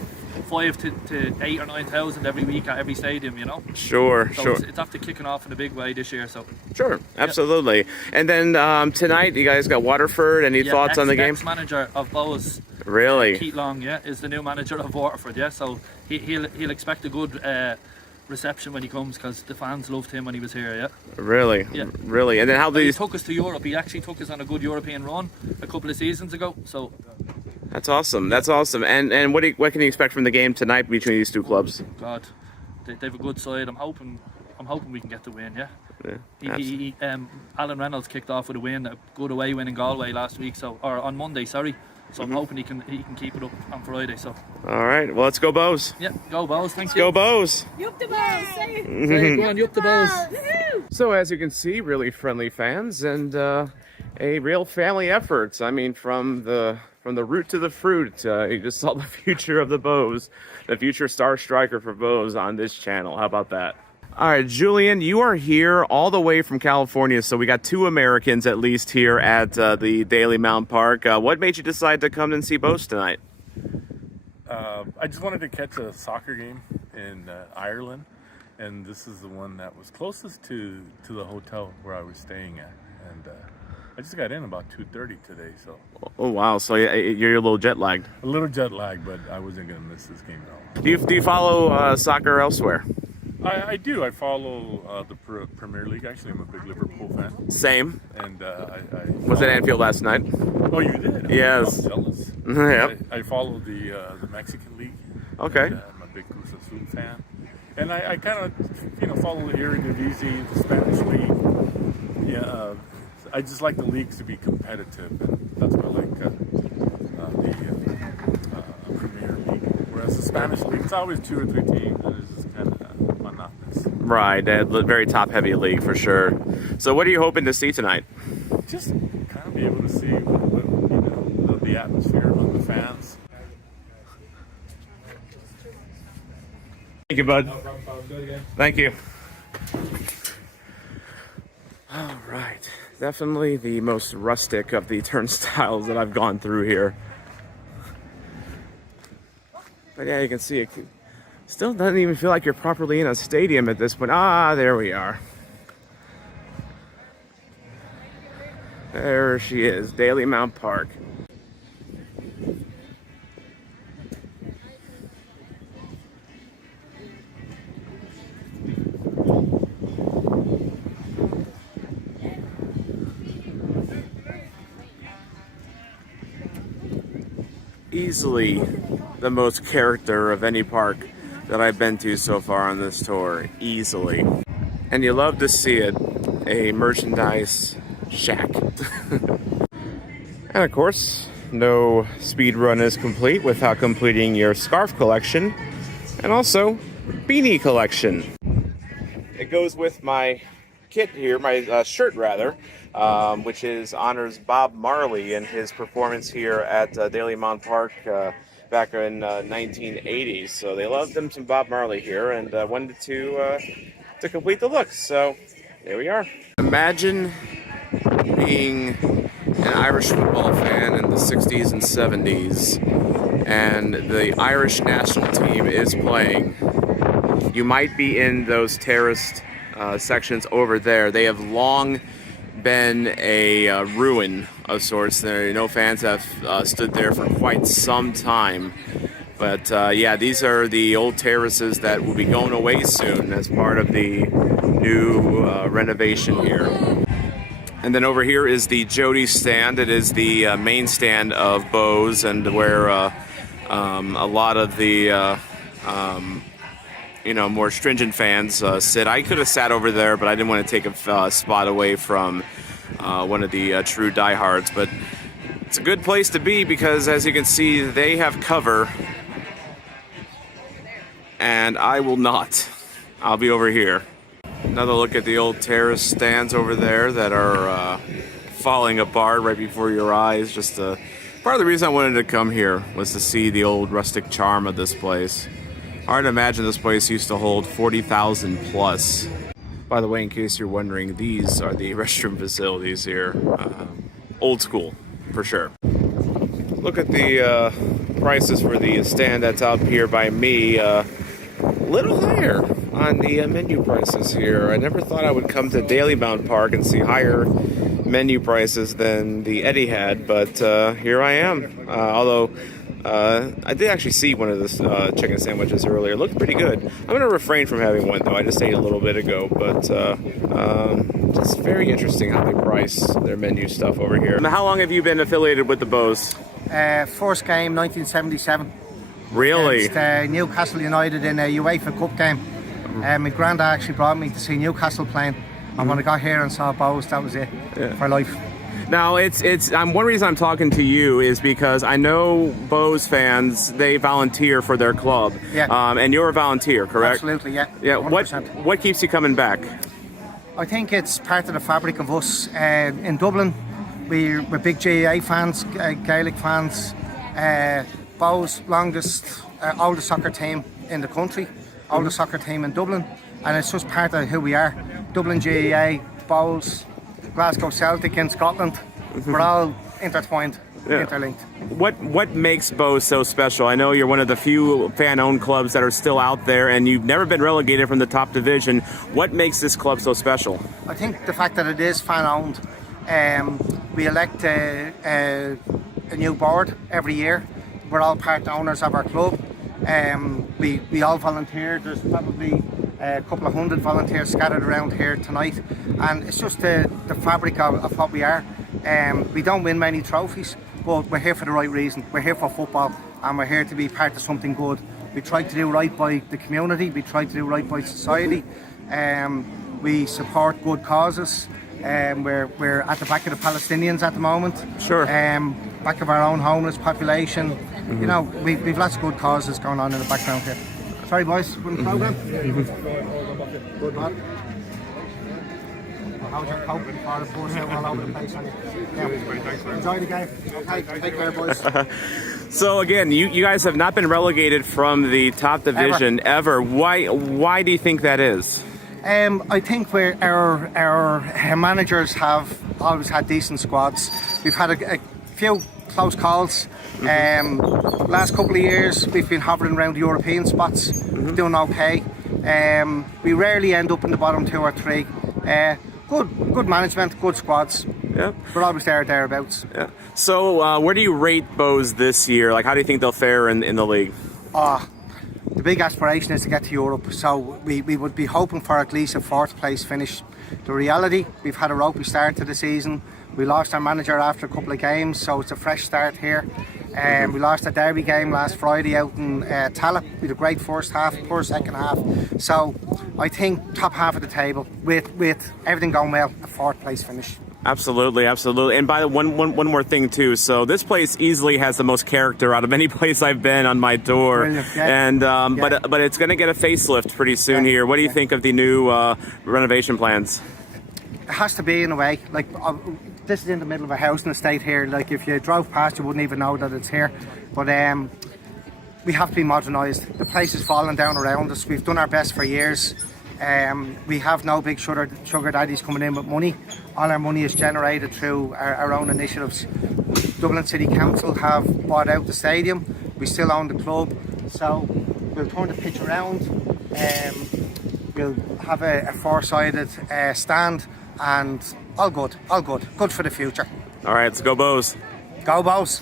5,000 to 8,000 or 9,000 every week at every stadium, you know. Sure. It's after kicking off in a big way this year. So sure, absolutely. And then tonight you guys got Waterford. Any thoughts on the game? Ex-manager of Bows, really, Keith Long, is the new manager of Waterford. So he'll expect a good reception when he comes, because the fans loved him when he was here. Really. And then he took us to Europe. He actually took us on a good European run a couple of seasons ago. So. That's awesome. And what can you expect from the game tonight between these two clubs? God, they have a good side. I'm hoping we can get the win. Alan Reynolds kicked off with a good away win in Galway last week, or on Monday. Sorry. So I'm hoping he can keep it up on Friday. So. All right. Well, let's go Bows. Yeah, go Bows. Thank you. Go Bows. Yup the Bows. Say go on, yup the Bows. So as you can see, really friendly fans and a real family effort. I mean, from the root to the fruit, you just saw the future of the Bows, the future star striker for Bows on this channel. How about that? All right, Julian, you are here all the way from California, so we got 2 Americans at least here at the Daily Mount Park. What made you decide to come and see Bows tonight? I just wanted to catch a soccer game in Ireland, and this is the one that was closest to the hotel where I was staying at, and I just got in about 2:30 today, so. Oh wow! So you're a little jet lagged. A little jet lagged, but I wasn't gonna miss this game at all. Do you follow soccer elsewhere? I do. I follow the Premier League. Actually, I'm a big Liverpool fan. Same. And I was at Anfield last night. Oh, you did? Yes. I'm jealous. Yep. I follow the Mexican League. Okay. And, I'm a big Cruz Azul fan, and I kind of follow the Eredivisie, the Spanish league. Yeah. I just like the leagues to be competitive, and that's why I like the Premier League. Whereas the Spanish league, it's always 2 or 3 teams, and it's just kind of monotonous. Right, a very top-heavy league for sure. So, what are you hoping to see tonight? Just kind of be able to see the atmosphere among the fans. Thank you, bud. Thank you. All right. Definitely the most rustic of the turnstiles that I've gone through here. But yeah, you can see it still doesn't even feel like you're properly in a stadium at this point. Ah, there we are. There she is, Daily Mount Park. Easily the most character of any park that I've been to so far on this tour. Easily. And you love to see it. A merchandise shack. And of course, no speed run is complete without completing your scarf collection and also beanie collection. It goes with my kit here, my shirt rather, which honors Bob Marley and his performance here at Daly Mount Park back in 1980s. So they loved them some Bob Marley here, and wanted to complete the look. So there we are. Imagine being an Irish football fan in the 60s and 70s, and the Irish national team is playing. You might be in those terraced sections over there. They have long been a ruin of sorts. No fans have stood there for quite some time. But yeah, these are the old terraces that will be going away soon as part of the new renovation here. And then over here is the Jody stand. It is the main stand of Bows, and where a lot of the more stringent fans sit. I could have sat over there, but I didn't want to take a spot away from one of the true diehards. But it's a good place to be because, as you can see, they have cover, and I will not. I'll be over here. Another look at the old terrace stands over there that are falling apart right before your eyes. Just part of the reason I wanted to come here was to see the old rustic charm of this place. Hard to imagine this place used to hold 40,000 plus. By the way, in case you're wondering, these are the restroom facilities here. Old school, for sure. Look at the prices for the stand that's out here by me. Little higher on the menu prices here. I never thought I would come to Daly Mount Park and see higher menu prices than the Etihad, but here I am. Although I did actually see one of the chicken sandwiches earlier. It looked pretty good. I'm going to refrain from having one, though. I just ate a little bit ago, but it's very interesting how they price their menu stuff over here. Now, how long have you been affiliated with the Bows? First game, 1977. Really? It's Newcastle United in a UEFA Cup game. My granddad actually brought me to see Newcastle playing, and when I got here and saw Bows, that was it for life. Now, one reason I'm talking to you is because I know Bows fans, they volunteer for their club. Yeah. And you're a volunteer, correct? Absolutely, yeah. Yeah. 100%. What keeps you coming back? I think it's part of the fabric of us. In Dublin, we're big GAA fans, Gaelic fans. Bows, oldest soccer team in the country, oldest soccer team in Dublin, and it's just part of who we are. Dublin GAA, Bows, Glasgow Celtic in Scotland, we're all intertwined, interlinked. What makes Bows so special? I know you're one of the few fan-owned clubs that are still out there, and you've never been relegated from the top division. What makes this club so special? I think the fact that it is fan-owned. We elect a new board every year. We're all part owners of our club. We all volunteer. There's probably a couple of hundred volunteers scattered around here tonight, and it's just the fabric of what we are. We don't win many trophies, but we're here for the right reason. We're here for football, and we're here to be part of something good. We try to do right by the community. We try to do right by society. We support good causes. We're at the back of the Palestinians at the moment. Sure. Back of our own homeless population. Mm-hmm. You know, we've lots of good causes going on in the background here. Sorry, boys, good program. Good man. How's your coat before the bus out all over the place? Enjoy the game. Okay, take care, boys. So again, you guys have not been relegated from the top division ever. Why do you think that is? I think our managers have always had decent squads. We've had a few close calls. Last couple of years we've been hovering around the European spots, doing okay. We rarely end up in the bottom 2 or 3. Good management, good squads. Yeah, we're always thereabouts. Yeah. So where do you rate Bows this year? Like, how do you think they'll fare in the league? The big aspiration is to get to Europe, so we would be hoping for at least a 4th place finish. The reality, we've had a ropey start to the season. We lost our manager after a couple of games, so it's a fresh start here. We lost a derby game last Friday out in Tallaght. We had a great first half, poor second half. So I think top half of the table with everything going well, a 4th place finish. Absolutely. And by the one more thing too. So this place easily has the most character out of any place I've been on my tour. Brilliant, yeah. And Yeah. but it's going to get a facelift pretty soon here. What do you think of the new renovation plans? it has to be in a way. Like this is in the middle of a housing estate here. Like if you drove past, you wouldn't even know that it's here. But we have to be modernised. The place is falling down around us. We've done our best for years. We have no big sugar daddies coming in with money. All our money is generated through our own initiatives. Dublin City Council have bought out the stadium. We still own the club, so we'll turn the pitch around. We'll have a four-sided stand, and all good for the future. All right, let's go Bows. Go Bows.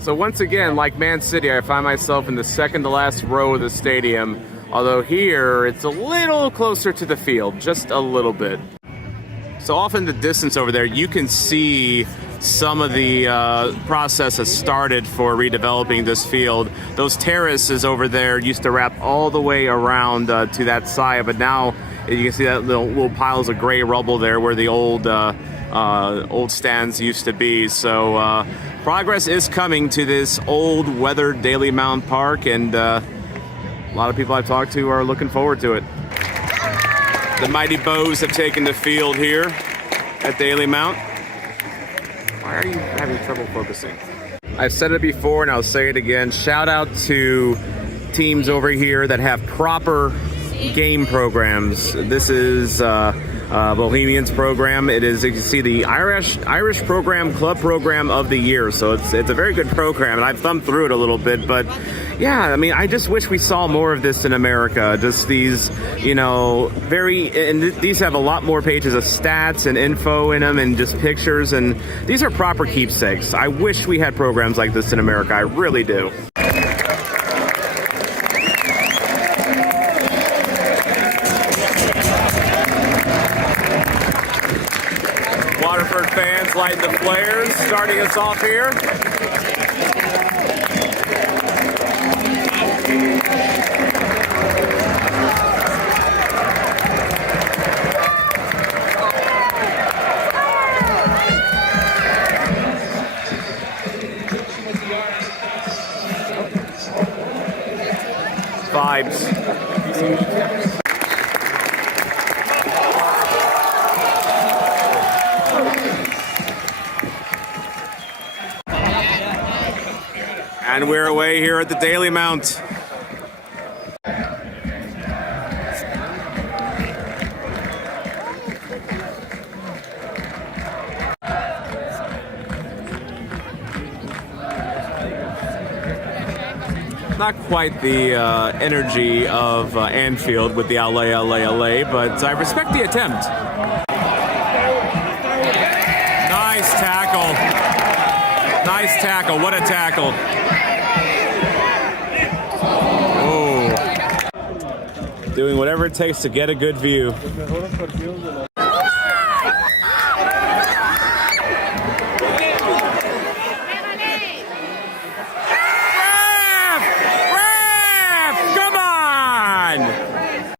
So once again, like Man City, I find myself in the second to last row of the stadium, although here it's a little closer to the field, just a little bit. So off in the distance over there, you can see some of the process has started for redeveloping this field. Those terraces over there used to wrap all the way around to that side, but now you can see that little piles of gray rubble there where the old stands used to be. So progress is coming to this old weathered Daily Mount Park, and a lot of people I've talked to are looking forward to it. The mighty Bows have taken the field here at Daily Mount. Why are you having trouble focusing? I've said it before and I'll say it again. Shout out to teams over here that have proper game programs. This is Bohemians program. It is, you can see, the Irish program, club program of the year. So it's a very good program, and I've thumbed through it a little bit. But yeah, I mean, I just wish we saw more of this in America. Just these, and these have a lot more pages of stats and info in them, and just pictures, and these are proper keepsakes. I wish we had programs like this in America. I really do. Waterford fans lighting the flares, starting us off here. Vibes. And we're away here at the Daily Mount. Not quite the energy of Anfield with the LA, but I respect the attempt. Nice tackle. Nice tackle. What a tackle. Doing whatever it takes to get a good view. Come on!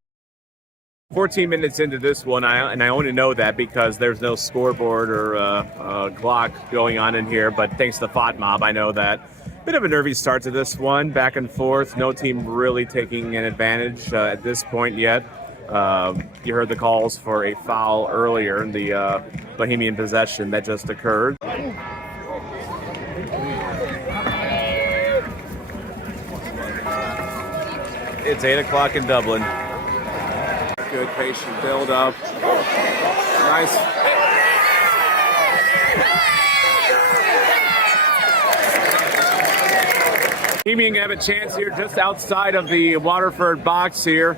14 minutes into this one, and I only know that because there's no scoreboard or clock going on in here, but thanks to the FOT mob, I know that. Bit of a nervy start to this one, back and forth. No team really taking an advantage at this point yet. You heard the calls for a foul earlier in the Bohemian possession that just occurred. It's 8 o'clock in Dublin. Good patient build up. Nice. Bohemian have a chance here just outside of the Waterford box here.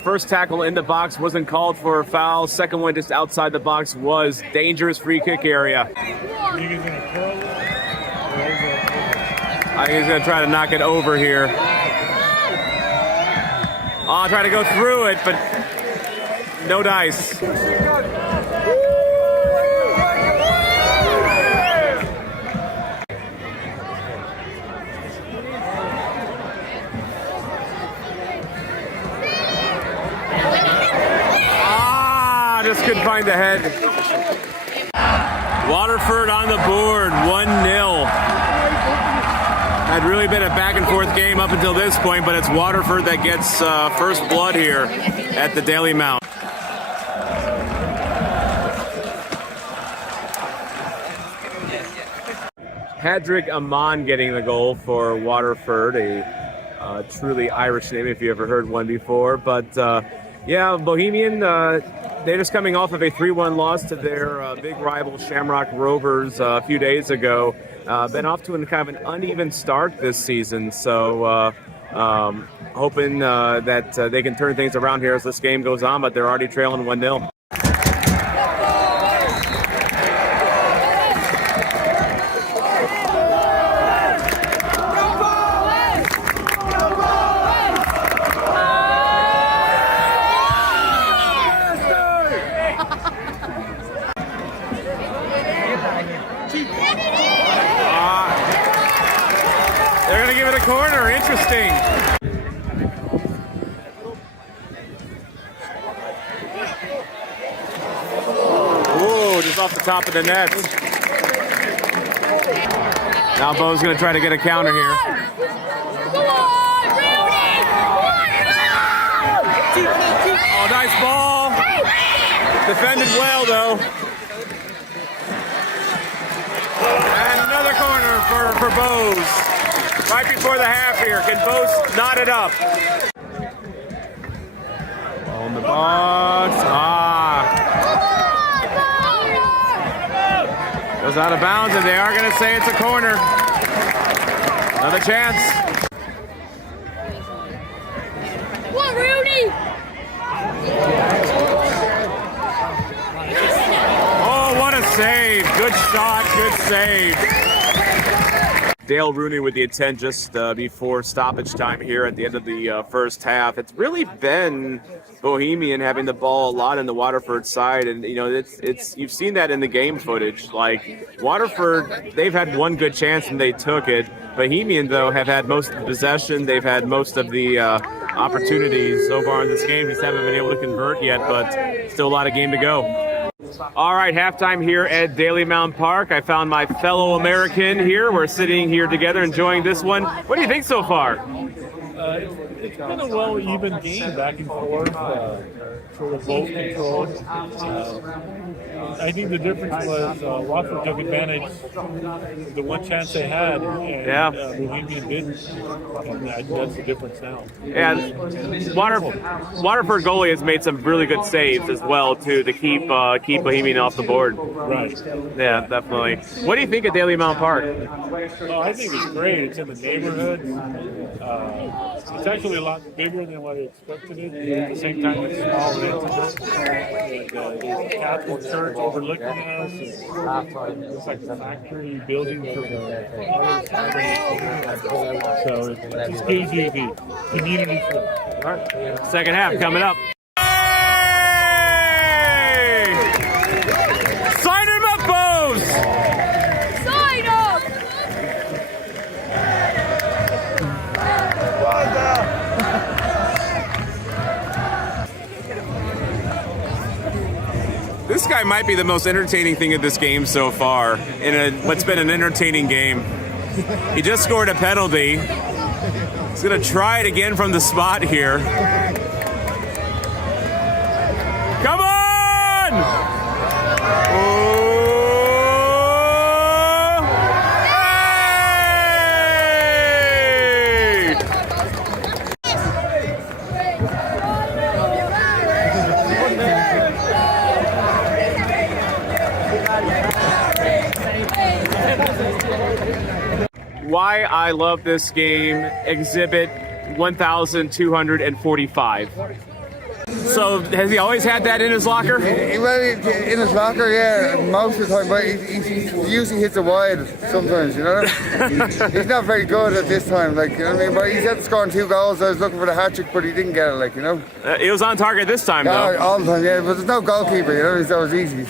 First tackle in the box wasn't called for a foul. Second one just outside the box was dangerous free kick area. I think he's going to try to knock it over here. I'll try to go through it, but no dice. Just couldn't find the head. Waterford on the board, 1-0. Had really been a back and forth game up until this point, but it's Waterford that gets first blood here at the Daily Mount. Padraig Amon getting the goal for Waterford, a truly Irish name if you ever heard one before. But yeah, Bohemian, they're just coming off of a 3-1 loss to their big rival Shamrock Rovers a few days ago. Been off to kind of an uneven start this season, so hoping that they can turn things around here as this game goes on, but they're already trailing 1-0. They're going to give it a corner. Interesting. Ooh, just off the top of the net. Now Bo's going to try to get a counter here. Oh, nice ball. Defended well, though. And another corner for Bo's. Right before the half here. Can Bo's knot it up? On the box. Goes out of bounds, and they are going to say it's a corner. Another chance. What, Rooney? Oh, what a save. Good shot, good save. Dale Rooney with the intent just before stoppage time here at the end of the first half. It's really been Bohemian having the ball a lot in the Waterford side, and you know it's you've seen that in the game footage. Like Waterford, they've had one good chance and they took it. Bohemian though have had most of the possession. They've had most of the opportunities so far in this game. Just haven't been able to convert yet, but still a lot of game to go. All right, halftime here at Dalymount Park. I found my fellow American here. We're sitting here together enjoying this one. What do you think so far? It's been a well even game, back and forth, sort of both controlled. I think the difference was Waterford took advantage of the one chance they had, and Bohemian didn't. And that's the difference now. And Waterford goalie has made some really good saves as well too to keep Bohemian off the board. Right. Yeah, definitely. What do you think of Dalymount Park? Oh, I think it's great. It's in the neighborhood. It's actually a lot bigger than what I expected it. At the same time, it's small and intimate. There's a Catholic church overlooking us. It's like a factory building for the other side. So it's KGV, community food. All right. Second half coming up. Sign him up, Bo's! Sign up! This guy might be the most entertaining thing of this game so far in what's been an entertaining game. He just scored a penalty. He's going to try it again from the spot here. Come on! Oh! Why I love this game, exhibit 1245. So has he always had that in his locker? Well, in his locker, yeah, most of the time, but he usually hits it wide sometimes, you know? He's not very good at this time, like, you know what I mean? But he's had scoring 2 goals. I was looking for the hat-trick, but he didn't get it, like, you know? He was on target this time, though. Yeah, all the time, yeah, but there's no goalkeeper, you know? So it's easy.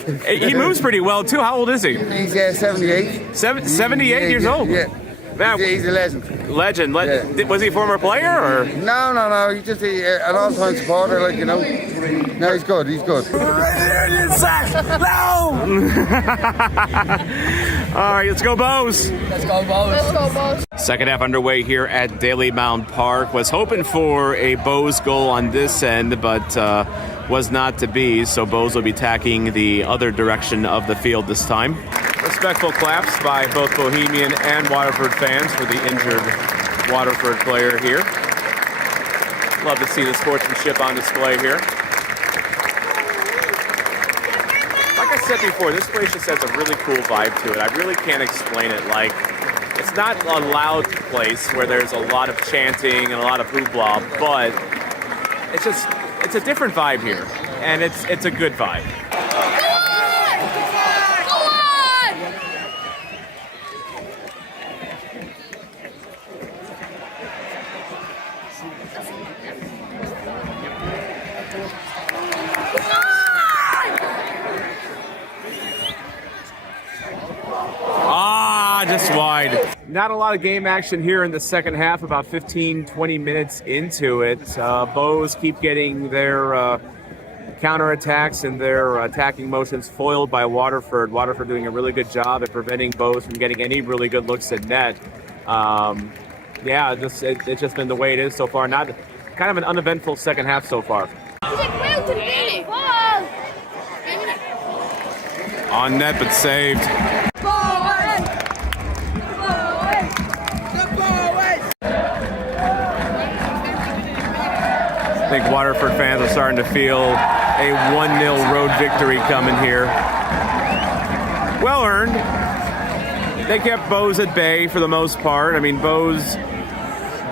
He moves pretty well, too. How old is he? He's 78. 78 years old? Yeah. Man, he's a legend. Legend. Yeah. Was he a former player or? No. He's just an all-time supporter, like, you know. No, he's good. He's good. No! All right, let's go, Bo's. Let's go, Bo's. Let's go, Bo's. Second half underway here at Dalymount Park. Was hoping for a Bo's goal on this end, but was not to be. So Bo's will be tacking the other direction of the field this time. respectful claps by both Bohemian and Waterford fans for the injured Waterford player here. Love to see the sportsmanship on display here. Like I said before, this place just has a really cool vibe to it. I really can't explain it. Like, it's not a loud place where there's a lot of chanting and a lot of hoopla, but it's a different vibe here, and it's a good vibe. Just wide. Not a lot of game action here in the second half, about 15-20 minutes into it. Bows keep getting their counterattacks and their attacking motions foiled by Waterford. Waterford doing a really good job at preventing Bows from getting any really good looks at net. Yeah, it's just been the way it is so far. Not kind of an uneventful second half so far. On net, but saved. I think Waterford fans are starting to feel a 1-0 road victory coming here. Well earned. They kept Bows at bay for the most part. I mean, Bows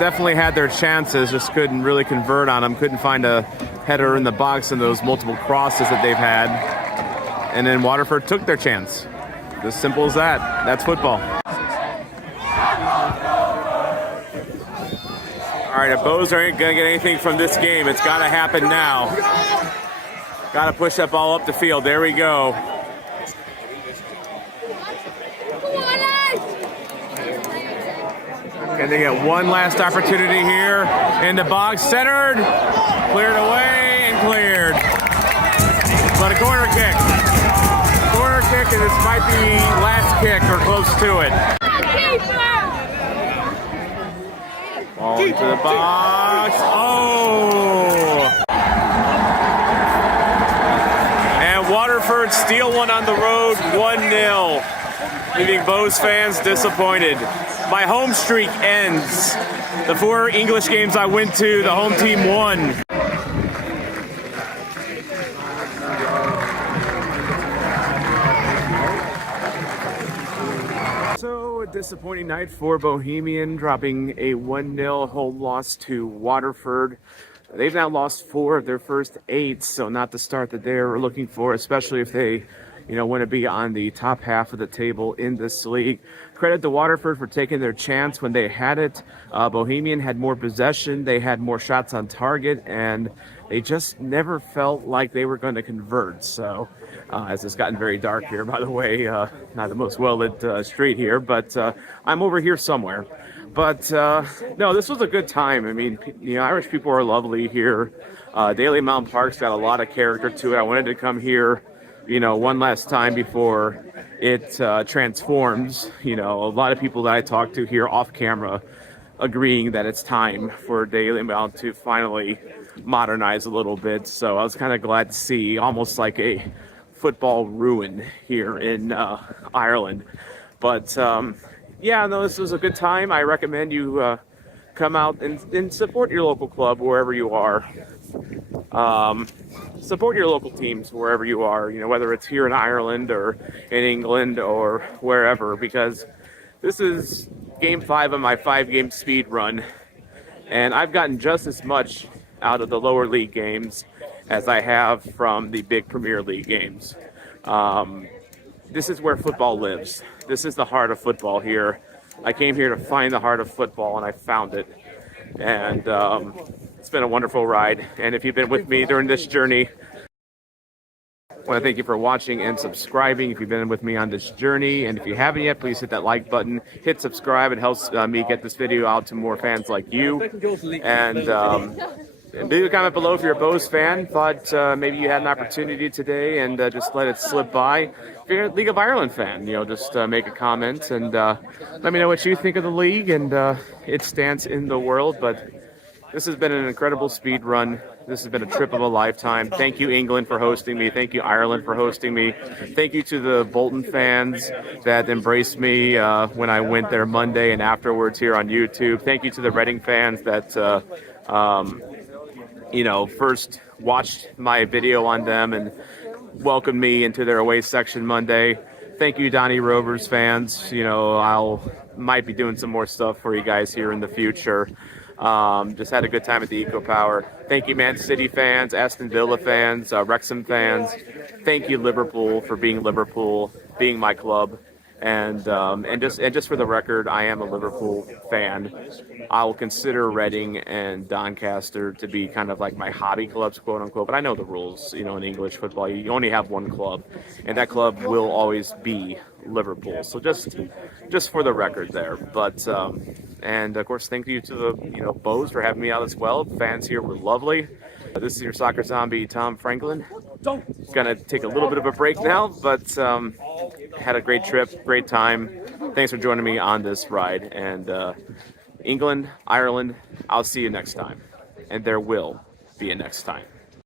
definitely had their chances, just couldn't really convert on them. Couldn't find a header in the box in those multiple crosses that they've had. And then Waterford took their chance. As simple as that. That's football. All right, if Bows aren't going to get anything from this game, it's got to happen now. Got to push that ball up the field. There we go. Can they get one last opportunity here in the box? Centered, cleared away, and cleared. But a corner kick. Corner kick, and this might be last kick or close to it. Ball into the box. Oh! And Waterford steal one on the road, 1-0. Leaving Bows fans disappointed. My home streak ends. The 4 English games I went to, the home team won. So a disappointing night for Bohemian, dropping a 1-0 home loss to Waterford. They've now lost 4 of their first 8, so not the start that they're looking for, especially if they, want to be on the top half of the table in this league. Credit to Waterford for taking their chance when they had it. Bohemian had more possession, they had more shots on target, and they just never felt like they were going to convert. So, as it's gotten very dark here, by the way, not the most well-lit street here, but I'm over here somewhere. But, no, this was a good time. I mean, Irish people are lovely here. Daly Mountain Park's got a lot of character to it. I wanted to come here, one last time before it transforms. A lot of people that I talk to here off camera agreeing that it's time for Daly Mountain to finally modernize a little bit. So I was kind of glad to see almost like a football ruin here in Ireland. But yeah, no, this was a good time. I recommend you come out and support your local club wherever you are. Support your local teams wherever you are, whether it's here in Ireland or in England or wherever, because this is game 5 of my 5-game speed run, and I've gotten just as much out of the lower league games as I have from the big Premier League games. This is where football lives. This is the heart of football here. I came here to find the heart of football, and I found it. And it's been a wonderful ride. And if you've been with me during this journey, I want to thank you for watching and subscribing if you've been with me on this journey. And if you haven't yet, please hit that like button, hit subscribe. It helps me get this video out to more fans like you. And leave a comment below if you're a Bows fan. Thought maybe you had an opportunity today and just let it slip by. If you're a League of Ireland fan, just make a comment and let me know what you think of the league and its stance in the world. But This has been an incredible speed run. This has been a trip of a lifetime. Thank you, England, for hosting me. Thank you, Ireland, for hosting me. Thank you to the Bolton fans that embraced me when I went there Monday and afterwards here on YouTube. Thank you to the Reading fans that, first watched my video on them and welcomed me into their away section Monday. Thank you, Donnie Rovers fans. I'll might be doing some more stuff for you guys here in the future. Just had a good time at the Eco Power. Thank you, Man City fans, Aston Villa fans, Wrexham fans. Thank you, Liverpool, for being Liverpool, being my club. And just for the record, I am a Liverpool fan. I will consider Reading and Doncaster to be kind of like my hobby clubs, quote unquote. But I know the rules. In English football, you only have one club, and that club will always be Liverpool. So just for the record there. But and of course, thank you to the Bows for having me out as well. The fans here were lovely. This is your soccer zombie, Tom Franklin. Gonna take a little bit of a break now, but had a great trip, great time. Thanks for joining me on this ride. And England, Ireland, I'll see you next time. And there will be a next time.